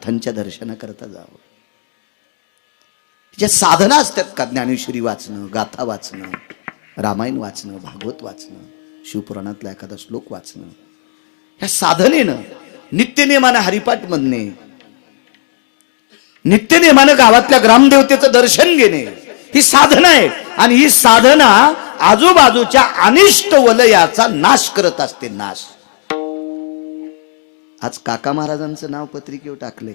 नाथांच्या दर्शनाकरता जावं. ज्या साधना असतात का, ज्ञानेश्वरी वाचणं, गाथा वाचणं, रामायण वाचणं, भागवत वाचणं, शिवपुराणातला एखादा श्लोक वाचणं, ह्या साधनेनं नित्यनेमानं हरिपाठ म्हणणे, नित्यनेमानं गावातल्या ग्रामदेवतेचं दर्शन घेणे, ही साधना आहे. आणि ही साधना आजूबाजूच्या अनिष्ट वलयाचा नाश करत असते. नाश. आज काका महाराजांचं नाव पत्रिकेवर टाकले,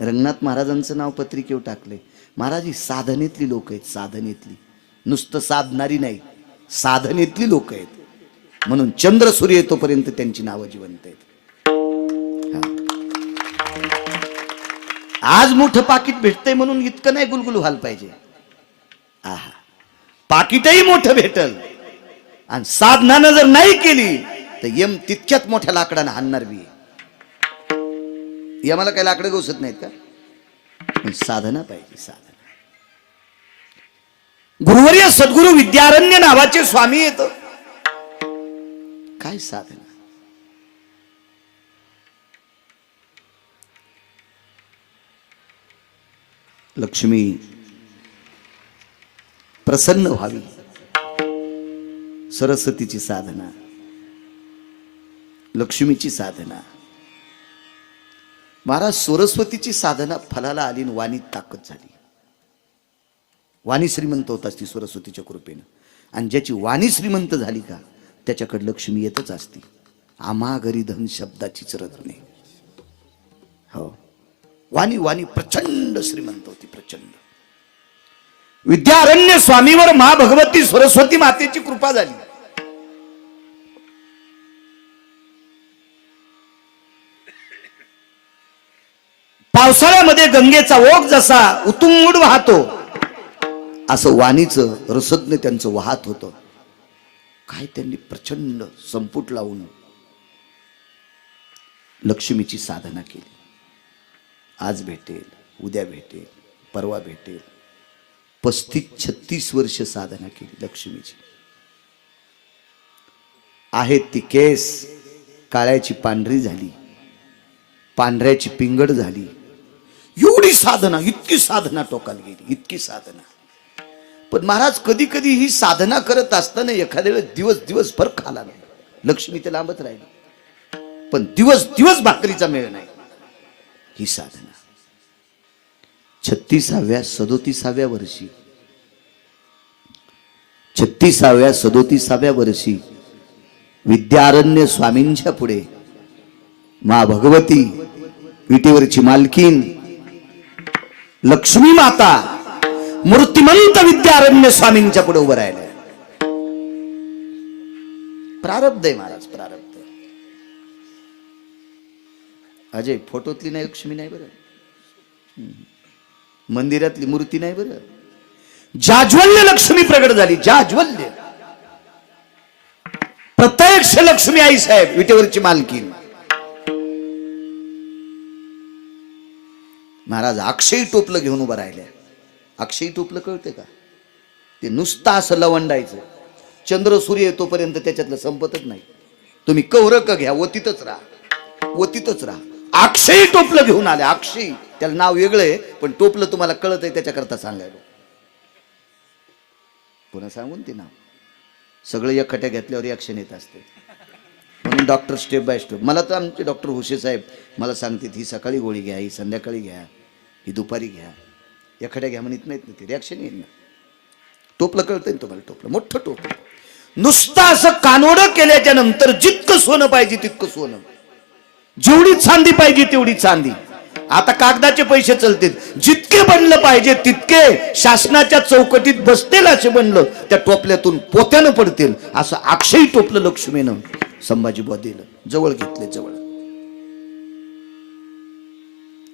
रंगनाथ महाराजांचं नाव पत्रिकेवर टाकले. महाराज ही साधनेतली लोक आहेत, साधनेतली, नुसतं साधणारी नाही, साधनेतली लोक आहेत. म्हणून चंद्र सूर्य येतोपर्यंत त्यांची नावं जिवंत आहेत. आज मोठं पाकिट भेटतंय म्हणून इतकं नाही गुलगुल व्हायला पाहिजे. आहा, पाकिटही मोठं भेटल आणि साधनानं जर नाही केली तर यम तितक्यात मोठ्या लाकडानं हाणणार बी. यमाला काही लाकडं गोसत नाहीत का? पण साधना पाहिजे, साधना. गुरुवर्य सद्गुरु विद्यारण्य नावाचे स्वामी येत. काय साधना? लक्ष्मी प्रसन्न व्हावी, सरस्वतीची साधना, लक्ष्मीची साधना. महाराज सरस्वतीची साधना फलाला आली आणि वाणीत ताकद झाली. वाणी श्रीमंत होत असती सरस्वतीच्या कृपेनं. आणि ज्याची वाणी श्रीमंत झाली का त्याच्याकडे लक्ष्मी येतच असती. आम्हा घरी धन शब्दाचीच रत्ने. हो, वाणी वाणी प्रचंड श्रीमंत होती, प्रचंड. विद्यारण्य स्वामीवर मा भगवती सरस्वती मातेची कृपा झाली. पावसाळ्यामध्ये गंगेचा ओघ जसा उतुंगूड वाहतो असं वाणीचं रसज्ञ त्यांचं वाहत होतं. काय त्यांनी प्रचंड संपुट लावून लक्ष्मीची साधना केली. आज भेटेल, उद्या भेटेल, परवा भेटेल. 35-36 वर्ष साधना केली लक्ष्मीची. आहेत ती केस काळ्याची पांढरी झाली, पांढऱ्याची पिंगड झाली. एवढी साधना, इतकी साधना टोकाला गेली, इतकी साधना. पण महाराज कधी कधी ही साधना करत असताना एखाद्या वेळेस दिवस दिवसभर खाला नाही. लक्ष्मी ते लांबत राहिली, पण दिवस दिवस भाकरीचा मेळ नाही. ही साधना 36व्या 37व्या वर्षी, 36व्या 37व्या वर्षी विद्यारण्य स्वामींच्या पुढे मा भगवती, विटेवरची मालकीन लक्ष्मी माता मूर्तिमंत विद्यारण्य स्वामींच्या पुढे उभं राहिले. प्रारब्ध आहे महाराज, प्रारब्ध. अजय, फोटोतली नाही लक्ष्मी नाही बरं, मंदिरातली मूर्ती नाही बरं, जाज्वल्य लक्ष्मी प्रगट झाली. जाज्वल्य प्रत्यक्ष लक्ष्मी आई साहेब, विटेवरची मालकीन. महाराज अक्षयी टोपलं घेऊन उभं राहिले. अक्षयी टोपलं कळते का? ते नुसतं असं लवंडायचं, चंद्र सूर्य येतोपर्यंत त्याच्यातलं संपतच नाही. तुम्ही कौरक घ्या, वतीतच राहा, वतीतच राहा. अक्षयी टोपलं घेऊन आले. अक्षयी, त्याला नाव वेगळं आहे, पण टोपलं तुम्हाला कळत आहे त्याच्याकरता सांगायला. पुन्हा सांगून ते नाव सगळं एकखट्या घेतल्यावर रिॲक्शन येत असते. म्हणून डॉक्टर स्टेप बाय स्टेप. मला तर आमचे डॉक्टर हुशे साहेब मला सांगतात, ही सकाळी गोळी घ्या, ही संध्याकाळी घ्या, ही दुपारी घ्या, एखाद्या घ्या म्हणत नाहीत ना, ते रिॲक्शन येईल ना. टोपलं कळतंय ना तुम्हाला? टोपलं, मोठं टोपलं. नुसतं असं कानोडं केल्याच्या नंतर जितकं सोनं पाहिजे तितकं सोनं, जेवढी चांदी पाहिजे तेवढी चांदी. आता कागदाचे पैसे चलतील, जितके बनलं पाहिजे तितके शासनाच्या चौकटीत बसतील असे बनलं, त्या टोपल्यातून पोत्यानं पडतील असं अक्षयी टोपलं लक्ष्मीनं संभाजीबुवा दिलं. जवळ घेतले, जवळ.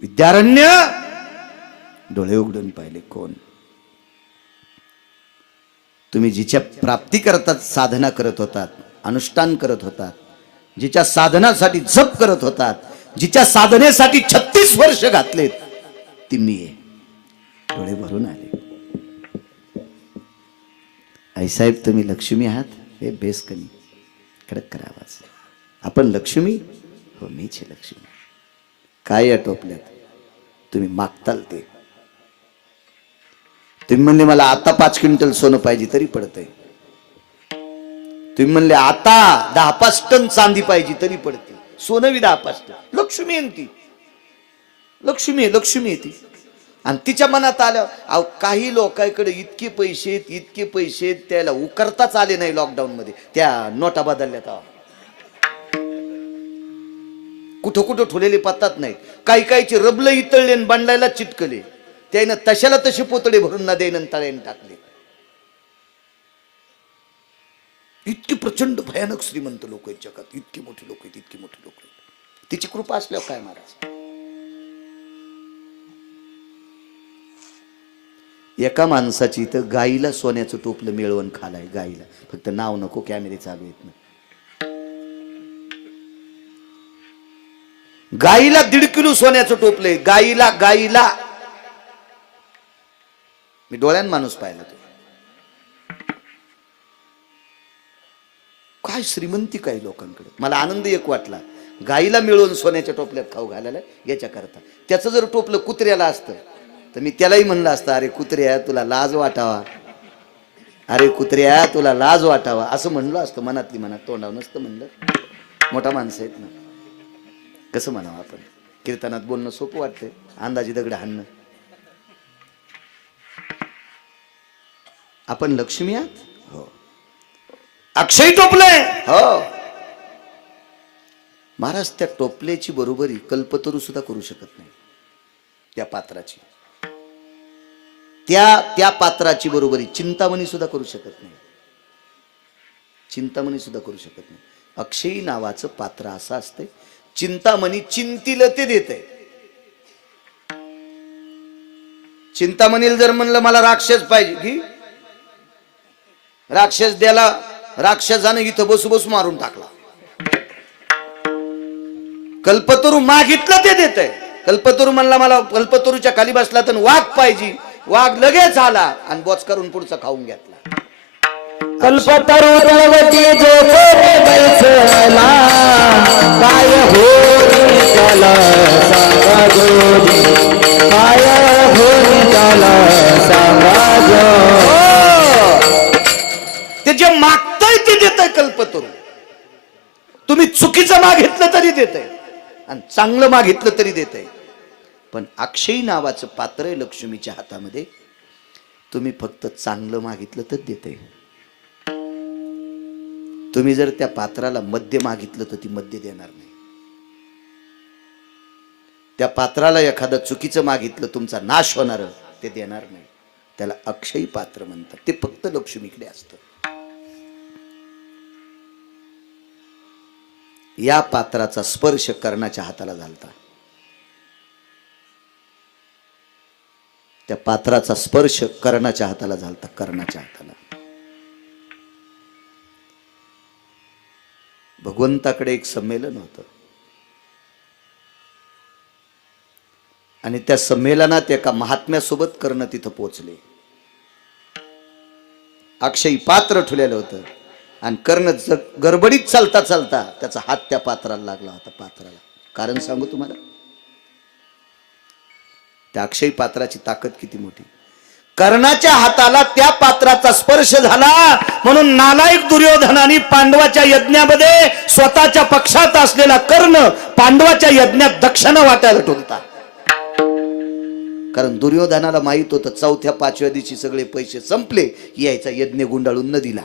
विद्यारण्य डोळे उघडून पाहिले, कोण? तुम्ही जिच्या प्राप्ती करतात साधना करत होतात, अनुष्ठान करत होतात, जिच्या साधनासाठी जप करत होतात, जिच्या साधनेसाठी 36 वर्ष घातलेत, ती मी आहे. डोळे भरून आले. आई साहेब, तुम्ही लक्ष्मी आहात? हे बेस कमी कडक करा आवाज. आपण लक्ष्मी? हो, मीच आहे लक्ष्मी. काय या टोपल्यात? तुम्ही मागताल ते. तुम्ही म्हणले मला आता 5 क्विंटल सोनं पाहिजे तरी पडतंय. तुम्ही म्हणले आता 10-5 टन चांदी पाहिजे तरी पडते. सोनं बी 10-5 टन. लक्ष्मी आहे ती, लक्ष्मी आहे, लक्ष्मी आहे ती. आणि तिच्या मनात आलं. अहो काही लोकांकडे इतके पैसे त्याला उकरताच आले नाही. लॉकडाऊन मध्ये त्या नोटा बदलल्यात. कुठं कुठं ठेवलेले पत्तात नाही. काही काहीचे रबल इतळले आणि बांधायला चिटकले. त्यानं तशाला तसे पोतडे भरून ना देईन तळ्याने टाकले. इतकी प्रचंड भयानक श्रीमंत लोक आहेत जगात. इतकी मोठी लोक आहेत, इतकी मोठी लोक आहेत. तिची कृपा असल्यावर काय महाराज. एका माणसाची इथं गाईला सोन्याचं टोपलं मिळवून खालाय. गाईला फक्त नाव नको, कॅमेरे चालू आहेत ना. गाईला 1.5 किलो सोन्याचं टोपलंय. गाईला मी डोळ्यान माणूस पाहिला. तो काय श्रीमंती काय लोकांकडे. मला आनंद एक वाटला. गाईला मिळवून सोन्याच्या टोपल्यात खाऊ घालायला याच्या करता. त्याचं जर टोपलं कुत्र्याला असतं तर मी त्यालाही म्हणलं असतं, अरे कुत्र्या तुला लाज वाटावा, अरे कुत्र्या तुला लाज वाटावा असं म्हणलं असतं. मनातली मनात, तोंडावर नसतं म्हणलं. मोठा माणसं आहेत ना, कसं म्हणावं आपण. कीर्तनात बोलणं सोपं वाटतंय, अंदाजी दगड हाणणं. आपण लक्ष्मी आहात. हो. अक्षय टोपलंय. हो महाराज. त्या टोपल्याची बरोबरी कल्पतरू सुद्धा करू शकत नाही. त्या पात्राची, त्या पात्राची बरोबरी चिंतामणी सुद्धा करू शकत नाही. चिंतामणी सुद्धा करू शकत नाही. अक्षयी नावाचं पात्र असं असते. चिंतामणी चिंतील ते देते. चिंतामणीला जर म्हणलं मला राक्षस पाहिजे की राक्षस द्याला, राक्षसाने इथं बसू मारून टाकला. कल्पतरू मागितलं ते देत आहे. कल्पतरू म्हणला मला कल्पतरूच्या खाली बसला तर वाघ पाहिजे. वाघ लगेच आला आणि बोच करून पुढचा खाऊन घेतला. कल्पतरू दळवती जो बैसला, काय होई त्याला सांगा जोडी, काय होई त्याला सांगा जो. ते जे मागतय ते देतय कल्पतरू. तुम्ही चुकीचं मागितलं तरी देतय आणि चांगलं मागितलं तरी देतय. पण अक्षयी नावाचं पात्र आहे लक्ष्मीच्या हातामध्ये. तुम्ही फक्त चांगलं मागितलं तर देते. तुम्ही जर त्या पात्राला मद्य मागितलं तर ती मद्य देणार नाही. त्या पात्राला एखादं चुकीचं मागितलं, तुमचा नाश होणार, ते देणार नाही. त्याला अक्षयी पात्र म्हणतात. ते फक्त लक्ष्मीकडे असतं. या पात्राचा स्पर्श कर्णाच्या हाताला झालता. त्या पात्राचा स्पर्श कर्णाच्या हाताला झालता. कर्णाच्या हाताला. भगवंताकडे एक संमेलन होतं आणि त्या संमेलनात एका महात्म्यासोबत कर्ण तिथं पोहोचले. अक्षयी पात्र ठेवलेलं होतं आणि कर्ण गडबडीत चालता चालता त्याचा हात त्या पात्राला लागला होता. पात्राला कारण सांगू तुम्हाला. त्या अक्षयी पात्राची ताकद किती मोठी. कर्णाच्या हाताला त्या पात्राचा स्पर्श झाला म्हणून नालायक दुर्योधनाने पांडवाच्या यज्ञामध्ये स्वतःच्या पक्षात असलेला कर्ण पांडवाच्या यज्ञात दक्षिणा वाटायला ठेवता. कारण दुर्योधनाला माहित होतं 4-5व्या दिवशी सगळे पैसे संपले, यायचा यज्ञ गुंडाळून न दिला.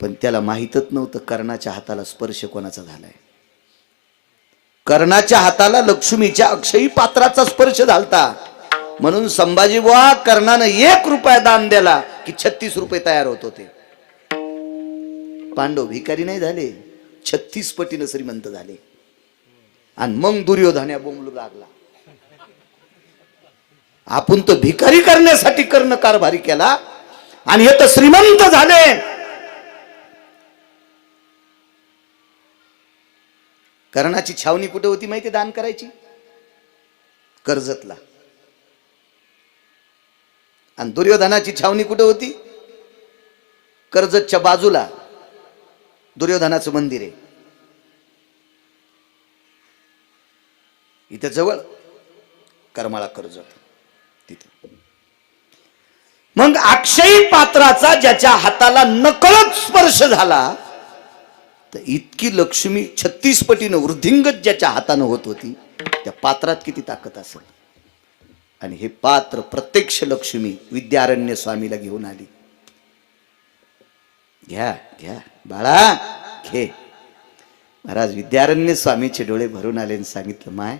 पण त्याला माहितच नव्हतं कर्णाच्या हाताला स्पर्श कोणाचा झालाय. कर्णाच्या हाताला लक्ष्मीच्या अक्षयी पात्राचा स्पर्श झालता. म्हणून संभाजी बुवा कर्णानं 1 रुपया दान दिला की 36 रुपये तयार होत होते. पांडव भिकारी नाही झाले, 36 पटीनं श्रीमंत झाले. आणि मग दुर्योधन बोंबलू लागला, आपण तर भिकारी करण्यासाठी कर्ण कारभारी केला आणि हे तर श्रीमंत झाले. कर्णाची छावणी कुठे होती माहिती दान करायची? कर्जतला. आणि दुर्योधनाची छावणी कुठे होती? कर्जतच्या बाजूला दुर्योधनाचं मंदिर आहे. इथे जवळ करमाळा कर्जत तिथे. मग अक्षयी पात्राचा ज्याच्या हाताला नकळत स्पर्श झाला तर इतकी लक्ष्मी 36 पटीनं वृद्धिंगत ज्याच्या हातानं होत होती, त्या पात्रात किती ताकद असेल. आणि हे पात्र प्रत्यक्ष लक्ष्मी विद्यारण्य स्वामीला घेऊन आली. घ्या घ्या बाळा घे. महाराज विद्यारण्य स्वामीचे डोळे भरून आले आणि सांगितलं, माय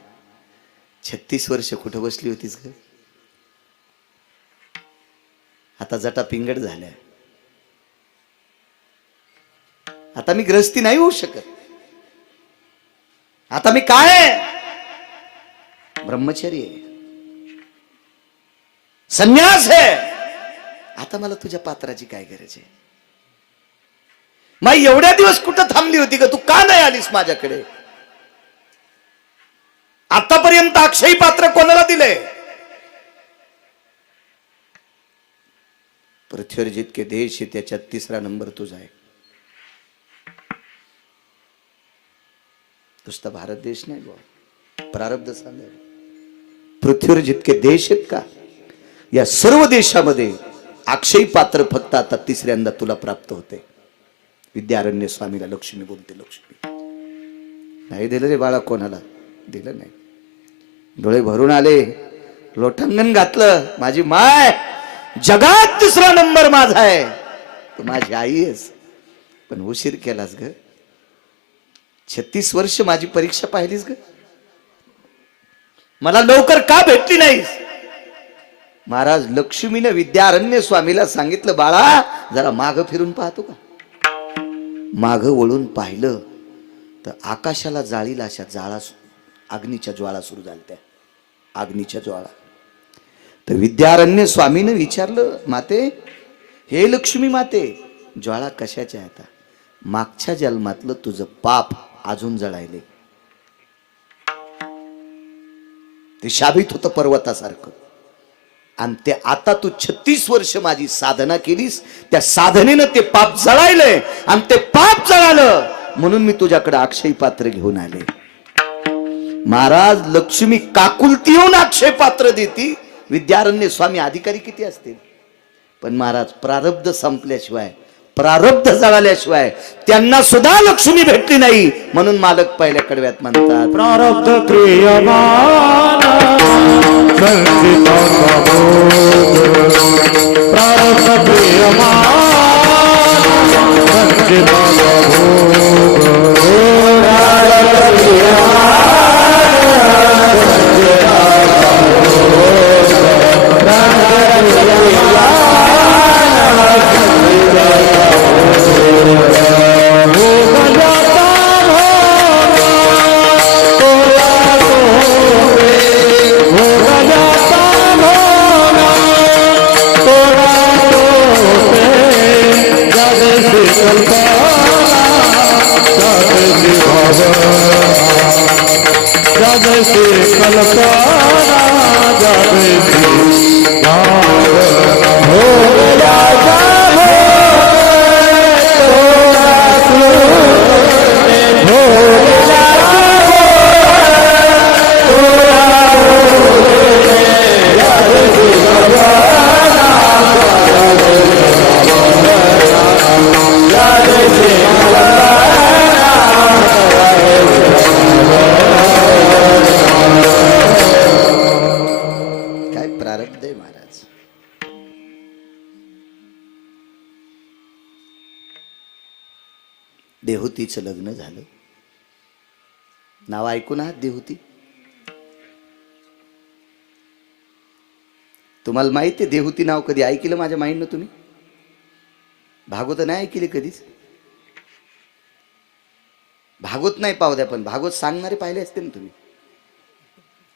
36 वर्ष कुठं बसली होतीस ग? आता जटा पिंगड झाल्या, आता मी ग्रस्ती नाही होऊ शकत. आता मी काय ब्रह्मचर्य आहे, संन्यास आहे. आता मला तुझ्या पात्राची काय गरज आहे? माई एवढ्या दिवस कुठं थांबली होती का? तू का नाही आलीस माझ्याकडे? आतापर्यंत अक्षयी पात्र कोणाला दिले? पृथ्वीवर जितके देश आहे त्याच्यात 3रा नंबर तुझा आहे. नुसता भारत देश नाही बुवा, प्रारब्ध सांगा. पृथ्वीवर जितके देश आहेत का, या सर्व देशामध्ये अक्षयी पात्र फक्त आता 3ऱ्यांदा तुला प्राप्त होते. विद्यारण्य स्वामीला लक्ष्मी बोलते. लक्ष्मी नाही दिलं रे बाळा, कोणाला दिलं नाही. डोळे भरून आले, लोटांगण घातलं. माझी माय, जगात 3रा नंबर माझा आहे. तू माझी आई आहेस, पण उशीर केलास ग. 36 वर्ष माझी परीक्षा पाहिलीस ग. मला लवकर का भेटली नाहीस? महाराज लक्ष्मीने विद्यारण्य स्वामीला सांगितलं, बाळा जरा माग फिरून पाहतो का? माग वळून पाहिलं तर आकाशाला जाळीला अशा ज्वाळा, अग्नीच्या ज्वाळा सुरू झाल्या. अग्नीच्या ज्वाळा. तर विद्यारण्य स्वामीने विचारलं, माते, हे लक्ष्मी माते, ज्वाळा कशाच्या आहेत? मागच्या जन्मातलं तुझं पाप अजून जळायले. ते शाबित होतं पर्वतासारखं. आणि ते आता तू 36 वर्ष माझी साधना केलीस, त्या साधनेनं ते पाप जळायलंय. आणि ते पाप जळालं म्हणून मी तुझ्याकडे अक्षय पात्र घेऊन आले. महाराज लक्ष्मी काकुलती येऊन अक्षय पात्र देती. विद्यारण्य स्वामी अधिकारी किती असतील, पण महाराज प्रारब्ध संपल्याशिवाय, प्रारब्ध जळाल्याशिवाय त्यांना सुद्धा लक्ष्मी भेटली नाही. म्हणून मालक पहिल्या कडव्यात म्हणतात, प्रारब्ध क्रियमान संचिताचा बोध, प्रारब्ध क्रियमान संचिताचा बोध, प्रारब्ध क्रियमान देहूतीचं लग्न झालं. नाव ऐकून आहात देहूती? तुम्हाला माहिती आहे देहूती नाव कधी ऐकलं माझ्या माइंडनं तुम्ही? भागवत नाही ऐकली कधीच? भागवत नाही पाहू द्या, पण भागवत सांगणारे पाहिले असते ना तुम्ही.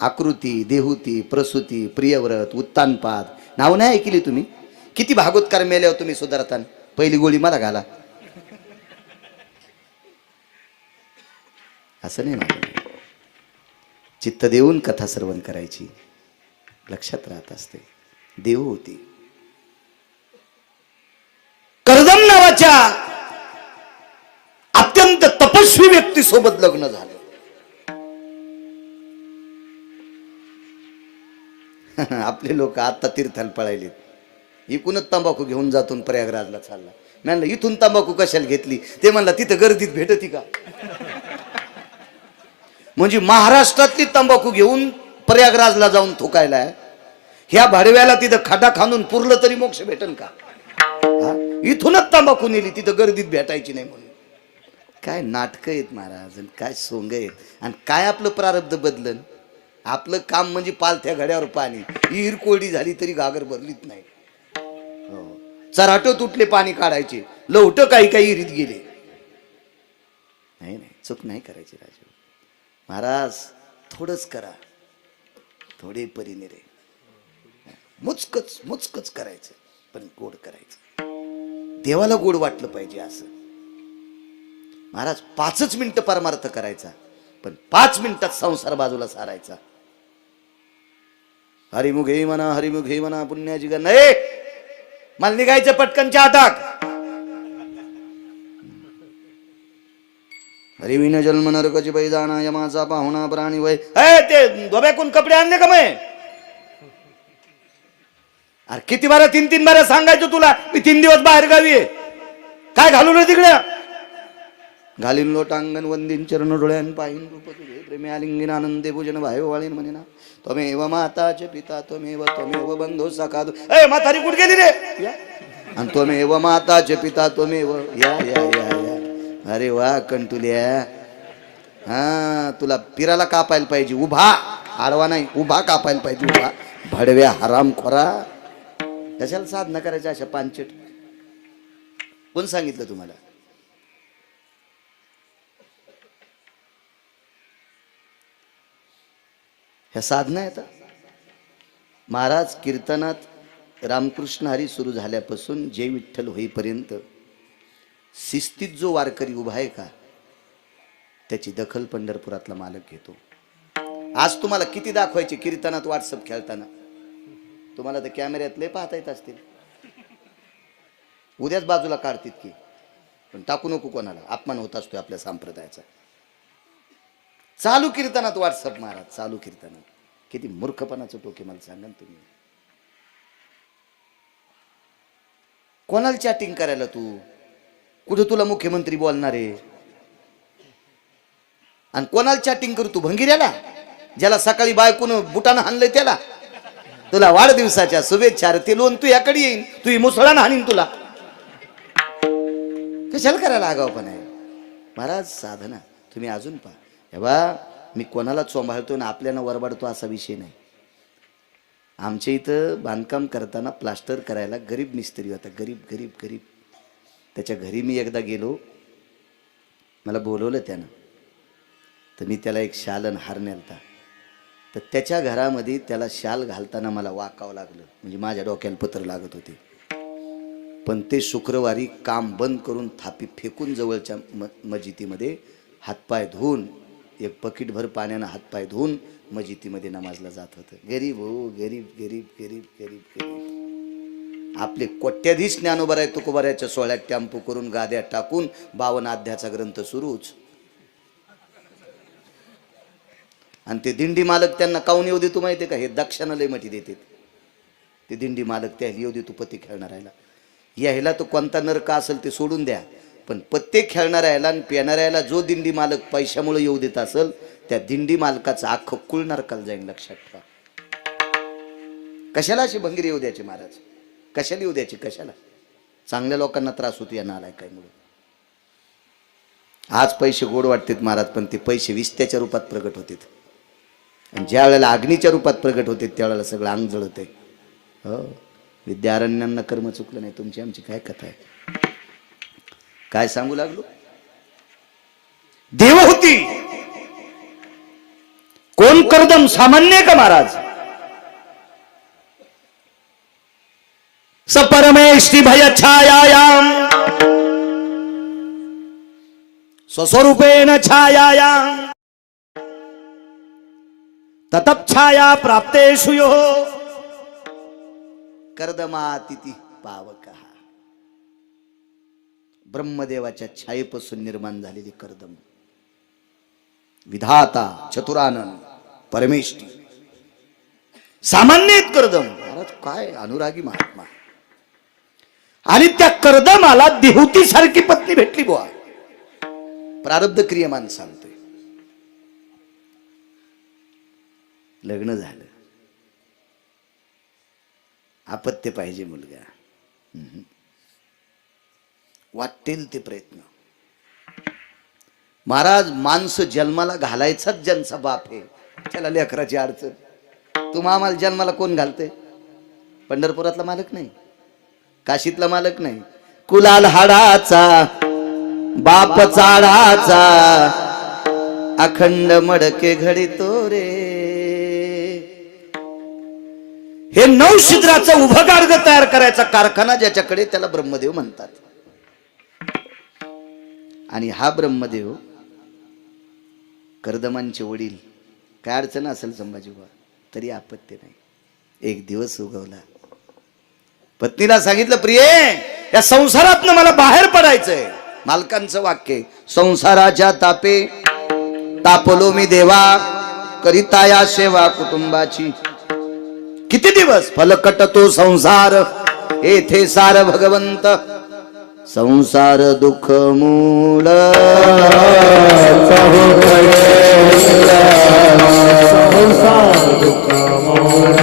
आकृती, देहूती, प्रसूती, प्रियव्रत, उत्तानपाद नाव नाही ऐकली तुम्ही? किती भागवतकार मेल्यावर तुम्ही सुधारतान? पहिली गोळी मला घाला असं नाही माझं. चित्त देऊन कथा श्रवण करायची, लक्षात राहत असते. देव होती. कर्दम नावाच्या अत्यंत तपस्वी व्यक्ती सोबत लग्न झालं. आपले लोक आता तीर्थाला पळायलेत. इकूनच तंबाखू घेऊन जातून प्रयागराजला चालला. मी म्हणलं इथून तंबाखू कशाला घेतली? ते म्हणला तिथं गर्दीत भेटती का? म्हणजे महाराष्ट्रातली तंबाखू घेऊन प्रयागराजला जाऊन थुकायला ह्या भाडव्याला तिथं खाटा खांदून पुरलं तरी मोक्ष भेटन का? इथूनच तंबाखू नेली, तिथं गर्दीत भेटायची नाही म्हणून. काय नाटकं आहेत महाराज, काय सोंग आहेत, आणि काय आपलं प्रारब्ध बदलन. आपलं काम म्हणजे पालथ्या घड्यावर पाणी. विहीर कोरडी झाली तरी घागर भरलीच नाही. चराट तुटले पाणी काढायचे, लवट काही काही विहिरीत गेले. नाही नाही, चूक नाही करायची राजू महाराज. थोडंच करा, थोडे परीने रे. मुचकच मुचकच करायचं, पण गोड करायचं. देवाला गोड वाटलं पाहिजे असं. महाराज 5 मिनिटं परमार्थ करायचा, पण 5 मिनिटात संसार बाजूला सारायचा. हरिमुखे म्हणा, हरिमुखे म्हणा, पुण्याची गा नाही. मला निघायचं पटकन चहा टाक. हरिविन जन्म नरकाची बैदाना, यमाचा पाहुणा प्राणी वय. ते धोब्याकून कपडे आणले का? मैं अरे किती बारा 3 बारा सांगायचं तुला, मी 3 दिवस बाहेर गावी आहे. काय घालू रे तिकडे? घालीन लोटांगण वंदीन चरण डोळ्यान पाहिन रूप तुझे प्रेमे आलिंगन आनंदे पूजन भाई वाळीन म्हणे ना. त्वमेव माताचे पिता त्वमेव बंधू सखा. ए म्हातारी कुठे गेली रे? आणि त्वमेव माताचे पिता त्वमेव. या या या या. अरे वा कंटुल्या. हा, तुला पिराला कापायला पाहिजे उभा, आडवा नाही, उभा कापायला पाहिजे उभा. भडव्या हराम खोरा. कशाला साधना करायच्या अशा पांचट? कोण सांगितलं तुम्हाला? ह्या साधना आहेत. महाराज कीर्तनात रामकृष्ण हरी सुरू झाल्यापासून जय विठ्ठल होईपर्यंत शिस्तीत जो वारकरी उभा आहे का, त्याची दखल पंढरपुरातला मालक घेतो. आज तुम्हाला किती दाखवायचे कीर्तनात व्हॉट्सअप खेळताना? तुम्हाला तर कॅमेऱ्यात लय पाहता येत असतील. उद्याच बाजूला काढतील की, पण टाकू नको कोणाला, अपमान होत असतोय आपल्या संप्रदायाचा. चालू कीर्तनात व्हॉट्सअप महाराज, चालू कीर्तनात. किती मूर्खपणाचं टोके मला सांगा तुम्ही. कोणाला चॅटिंग करायला तू? कुठे तुला मुख्यमंत्री बोलणार आहे? आणि कोणाला चॅटिंग करू तू? भंगिऱ्याला, ज्याला सकाळी बायकोनं बुटानं हाणलंय त्याला? तुला वाढदिवसाच्या शुभेच्छा. ते लोन तू याकडे येईन, तू मुसळानं हाणीन तुला. कशाला करायला आगाव पण आहे महाराज? साधना तुम्ही अजून पहा. हे बा, मी कोणाला चोंभाळतो ना आपल्याला वरबाडतो असा विषय नाही. आमच्या इथं बांधकाम करताना प्लास्टर करायला गरीब मिस्त्री होता. गरीब गरीब गरीब. त्याच्या घरी मी एकदा गेलो, मला बोलवलं त्यानं. तर मी त्याला एक शाल आणि हार नेलता. तर त्याच्या घरामध्ये त्याला शाल घालताना मला वाकावं लागलं, म्हणजे माझ्या डोक्याला पत्र लागत होते. पण ते शुक्रवारी काम बंद करून थापी फेकून जवळच्या मस्जिदीमध्ये हातपाय धुवून, एक पकीटभर पाण्यानं हातपाय धुवून मस्जिदीमध्ये नमाजला जात होतं. गरीब हो, गरीब गरीब गरीब गरीब गरीब. आपले कोट्याधीश ज्ञानोबराय तुकोबारायच्या सोहळ्यात टेम्पो करून गाद्या टाकून 52 अध्यायाचा ग्रंथ सुरूच. आणि ते दिंडी मालक त्यांना काऊन येऊ देतो माहिती का? हे दक्षाना लय मठी देतात ते दिंडी मालक. त्या येऊ दे तू पत्ते खेळणाऱ्याला. यायला तो कोणता नरका असेल ते सोडून द्या, पण पत्ते खेळणाऱ्याला आणि पिणाऱ्याला जो दिंडी मालक पैशामुळे येऊ देत असेल, त्या दिंडी मालकाचं अख्खं कुळ नरकाला जाईल, लक्षात ठेवा. कशाला अशी भंगिरी येऊ द्यायची महाराज? कशाला येऊ द्यायची? कशाला? चांगल्या लोकांना त्रास होतो या नालायकामुळे. आज पैसे गोड वाटतात महाराज, पण ते पैसे विस्त्याच्या रूपात प्रगट होतात. आणि ज्या वेळेला अग्नीच्या रूपात प्रगट होते त्यावेळेला सगळं अंग जळत आहे. हो, विद्यारण्यांना कर्म चुकलं नाही. तुमची आमची काय कथा आहे? काय सांगू लागलो? देव होती कोण? कर्दम सामान्य का महाराज? सपरमेष्टि भय छायायाम स्वस्वरूपेण छायायाम ततच्छाया प्राप्तेषु यो कर्दमातिथी पावकः. ब्रह्मदेवाच्या छायेपासून निर्माण झालेली कर्दम. विधाता चतुरानंद परमेष्ठी सामान्य आहेत कर्दम. महाराज काय अनुरागी महात्मा. आणि त्या कर्दमाला देहुती सारखी पत्नी भेटली बुवा. प्रारब्ध क्रियमान सांगतोय. लग्न झालं. अपत्य पाहिजे मुलगा. वाटेल ते प्रयत्न. महाराज माणसं जन्माला ज्यांचाच ज्यांचा बाप आहे त्याला लेकराची अडचण. तुम्हा आम्हाला जन्माला कोण घालते? पंढरपुरातला मालक नाही, काशीतला मालक नाही. कुलाल हाडाचा बाप चाडाचा अखंड मडके घडितो रे. हे नवशिद्राचं उभं गाडगं तयार करायचा कारखाना ज्याच्याकडे त्याला ब्रह्मदेव म्हणतात. आणि हा ब्रह्मदेव कर्दमांचे वडील. काय अडचण असेल संभाजीबा तरी आपत्ती नाही. एक दिवस उगवला. पत्नीला सांगितलं, प्रिये या संसारातनं मला बाहेर पडायचंय. मालकांचं वाक्य, संसाराच्या तापे तापलो मी देवा करिता या सेवा कुटुंबाची. किती दिवस फलकट तो संसार येथे सार भगवंत. संसार दुःख मूळ संसार दुःख मूळ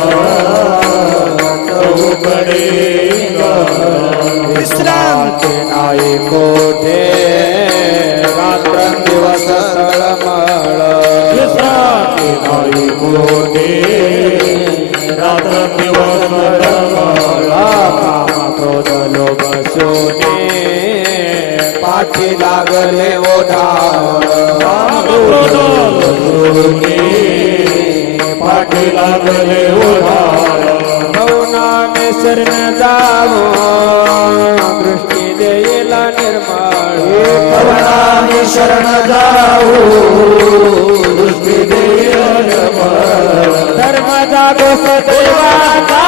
विश्रांती नाही कोठे रात्र दिवस तळमळ. विश्रांती नाही कोठे रात्र दिवस तळमळ. काम क्रोध लोभ शोने पाठी लागले ओढावळ. काम क्रोध लोभ शोने पाठी लागले ओढावळ. मौनाने शरण जावो दृष्टी देईल निर्मळ. मौनाने शरण जावो दृष्टी देईल निर्मळ. धर्म जागोस देवाचा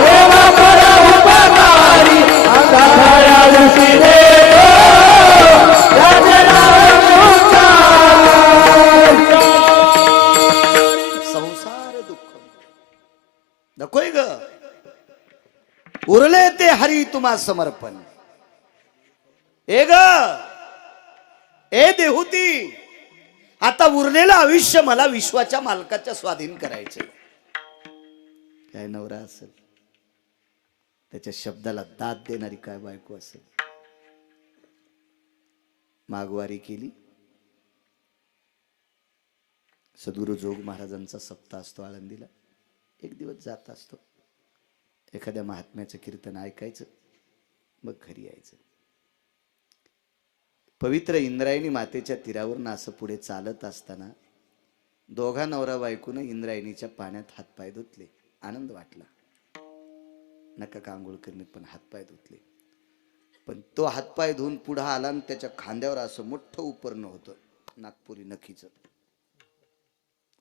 देवा बरा उपकारी. अंधाया दृष्टी देतो त्याचे नाव संसार दुःख नकोय ग. उरले ते हरी तुम्हा समर्पण. ए ग ए देहुती, आता उरलेलं आयुष्य मला विश्वाच्या मालकाच्या स्वाधीन करायचंय. काय नवरा असेल त्याच्या शब्दाला दाद देणारी काय बायको असेल. मागवारी केली. सद्गुरु जोग महाराजांचा सप्ताह असतो आळंदीला. एक दिवस जात असतो. एखाद्या महात्म्याचं कीर्तन ऐकायचं, मग घरी यायचं. पवित्र इंद्रायणी मातेच्या तीरावरून असं पुढे चालत असताना दोघा नवरा बायकोनं इंद्रायणीच्या पाण्यात हातपाय धुतले. आनंद वाटला. नका का आंघोळ करणे, पण हातपाय धुतले. पण तो हातपाय धुवून पुढे आला आणि त्याच्या खांद्यावर असं मोठं उपरणं होतं, नागपुरी नखीचं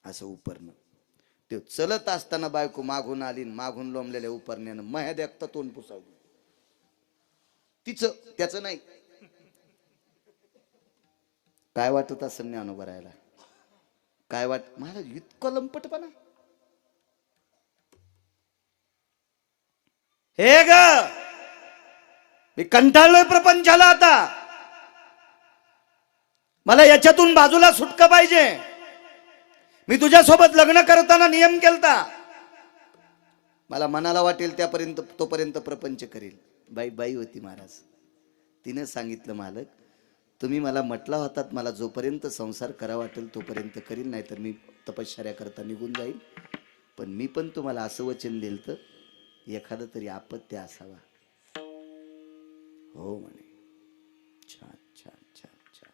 असं उपरणं. ते चलत असताना बायको मागून आली, मागून लोंबलेल्या उपरण्यानं मह्या देखता तोंड पुसावलं. तिचं त्याचं नाही. काय वाटत असं ज्ञानोबा राहायला? काय महाराज इतकं लंपटपणा. हे ग मी कंटाळलोय प्रपंचाला. आता मला याच्यातून बाजूला सुटका पाहिजे. मी तुझ्यासोबत लग्न करताना नियम केलता, मला मनाला वाटेल त्यापर्यंत तोपर्यंत प्रपंच करेल. बाई होती महाराज. तिने सांगितलं, मालक तुम्ही मला म्हटला होतात मला जोपर्यंत संसार करा वाटेल तोपर्यंत करील, नाहीतर मी तपश्चर्या करता निघून जाईल. पण मी पण तुम्हाला असं वचन दिलं तर एखादं तरी आपत्य असावा. हो म्हणे. छान छान छान छान.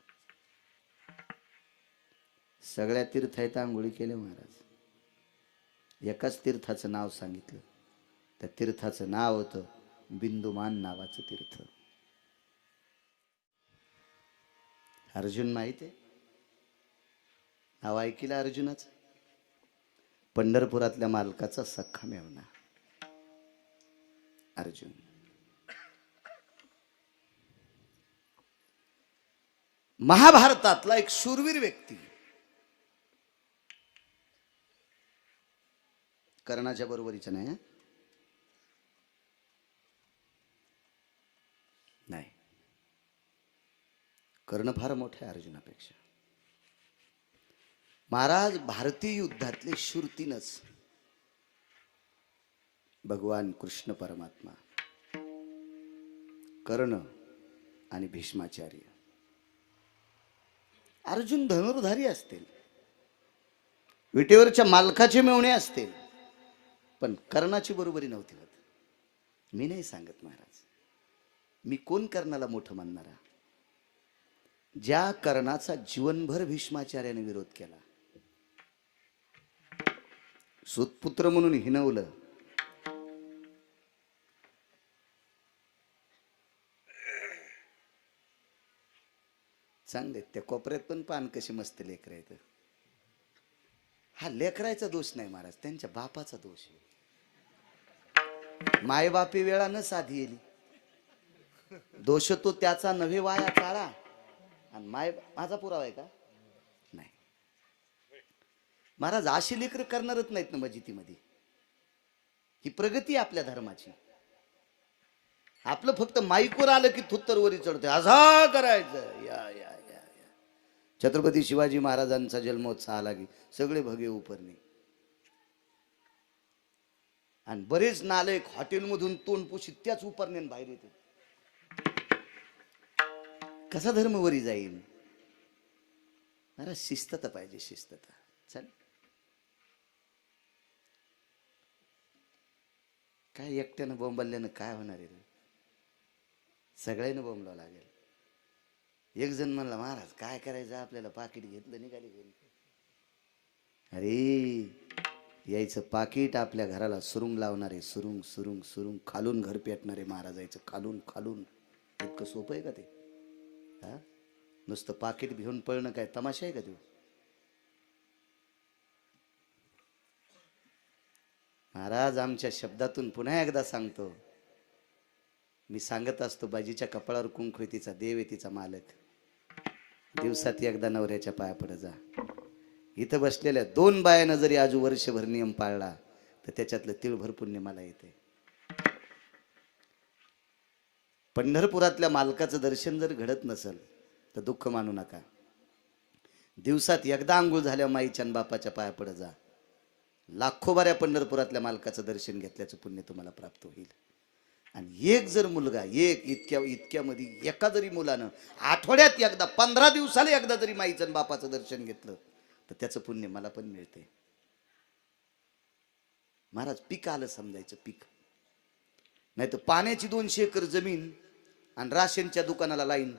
सगळ्या तीर्थात आंघोळी केल्या महाराज. एकाच तीर्थाचं नाव सांगितलं. त्या तीर्थाचं नाव होतं बिंदुमान नावाचं तीर्थ. अर्जुन माहित आहे? नाव ऐकलं अर्जुनाचं? पंढरपुरातल्या मालकाचा सख्खा मेवना अर्जुन. महाभारतातला एक शूरवीर व्यक्ती. कर्णाच्या बरोबरीचं नाही हं? नाही, कर्ण फार मोठा आहे अर्जुनापेक्षा. महाराज भारतीय युद्धातले शूर तीनच, भगवान कृष्ण परमात्मा, कर्ण आणि भीष्माचार्य. अर्जुन धनुर्धारी असतील, विटेवरच्या मालकाचे मेवणे असतील, पण कर्णाची बरोबरी नव्हती होत. मी नाही सांगत महाराज, मी कोण कर्णाला मोठं मानणारा? ज्या कर्णाचा जीवनभर भीष्माचार्याने विरोध केला, सुतपुत्र म्हणून हिनवलं, चांगले त्या कोपऱ्यात पण पान कशी मस्त लेकर आहेत. हा लेकराचा दोष नाही महाराज, त्यांच्या बापाचा दोष आहे. मायबापी वेळा न साधी येली, दोष तो त्याचा नव्हे वाया चाळा. आणि माझा पुरावा आहे का? नाही महाराज, अशी लेकर करणारच नाहीत ना मजितीमध्ये. ही प्रगती आपल्या धर्माची. आपलं फक्त माईकवर आलं की थुत्तरवरी चढतोय, असा करायचं. या या या या छत्रपती शिवाजी महाराजांचा जन्मोत्सव आला की सगळे भगे उपरणे. आणि बरेच नालायक हॉटेलमधून तोंड पुशीत त्याच उपरण्यान बाहेर येते. कसा धर्म वरी जाईल महाराज? शिस्तता पाहिजे, शिस्तता. चल काय एकट्यानं बोंबल्यानं काय होणार आहे रे? सगळ्यांना बोंबलावं लागेल. एक जण म्हणला, महाराज काय करायचं आपल्याला, पाकिट घेतलं निघाली घरी. अरे यायचं पाकिट आपल्या घराला सुरुंग लावणारे, सुरुंग सुरुंग सुरुंग, खालून घर पेटणारे महाराजायचं, खालून खालून. इतकं सोपं आहे का ते? हा, नुसतं पाकिट घेऊन पळणं काय तमाशा आहे का ते? महाराज आमच्या शब्दातून पुन्हा एकदा सांगतो, मी सांगत असतो, बाजीच्या कपाळावर कुंकू आहे, तिचा देव आहे, तिचा मालक. दिवसात एकदा नवऱ्याच्या पाया पडत जा. इथं बसलेल्या 2 बायानं जरी आजू वर्षभर नियम पाळला तर त्याच्यातलं तिळभर पुण्य मला येते. पंढरपुरातल्या मालकाचं दर्शन जर घडत नसेल तर दुःख मानू नका. दिवसात एकदा आंघोळ झाल्या माईच्या बापाच्या पाया पडत जा. लाखो बाऱ्या पंढरपुरातल्या मालकाचं दर्शन घेतल्याचं पुण्य तुम्हाला प्राप्त होईल. आणि एक जर मुलगा, इतक्यामध्ये एका जरी मुलानं आठवड्यात एकदा, 15 दिवसाला एकदा जरी माईचं बापाचं दर्शन घेतलं तर त्याचं पुण्य मला पण मिळते. महाराज पीक आलं समजायचं, पीक. नाही तर पाण्याची 200 एकर जमीन आणि राशनच्या दुकानाला लाईन,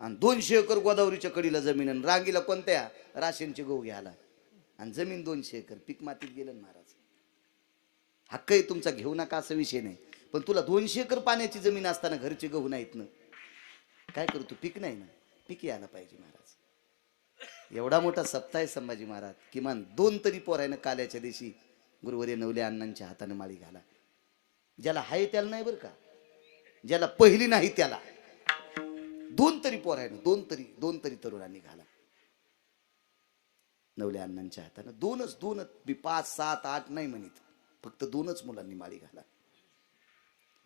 आणि 200 एकर गोदावरीच्या कडीला जमीन, आणि रांगीला कोणत्या राशनचे गहू घ्यायला, आणि जमीन 200 एकर, पीक मातीत गेलं महाराज. हक्क आहे तुमचा, घेऊ नका असा विषय नाही, पण तुला 200 एकर पाण्याची जमीन असताना घरचे गहू नाहीत ना, काय करतो? पीक नाही ना, पीक यायला पाहिजे महाराज. एवढा मोठा सप्ताह आहे संभाजी महाराज, किमान 2 तरी पोरायनं काल्याच्या दिवशी गुरुवर्य नवले अण्णांच्या हाताने माळी घाला. ज्याला हाय त्याला नाही बरं का, ज्याला पहिली नाही त्याला 2 तरी पोरायनं, 2 तरी तरुणांनी घाला नवले अण्णांच्या हाताने. 2च 5, 7, 8 नाही म्हणत, फक्त 2च मुलांनी माळी घाला.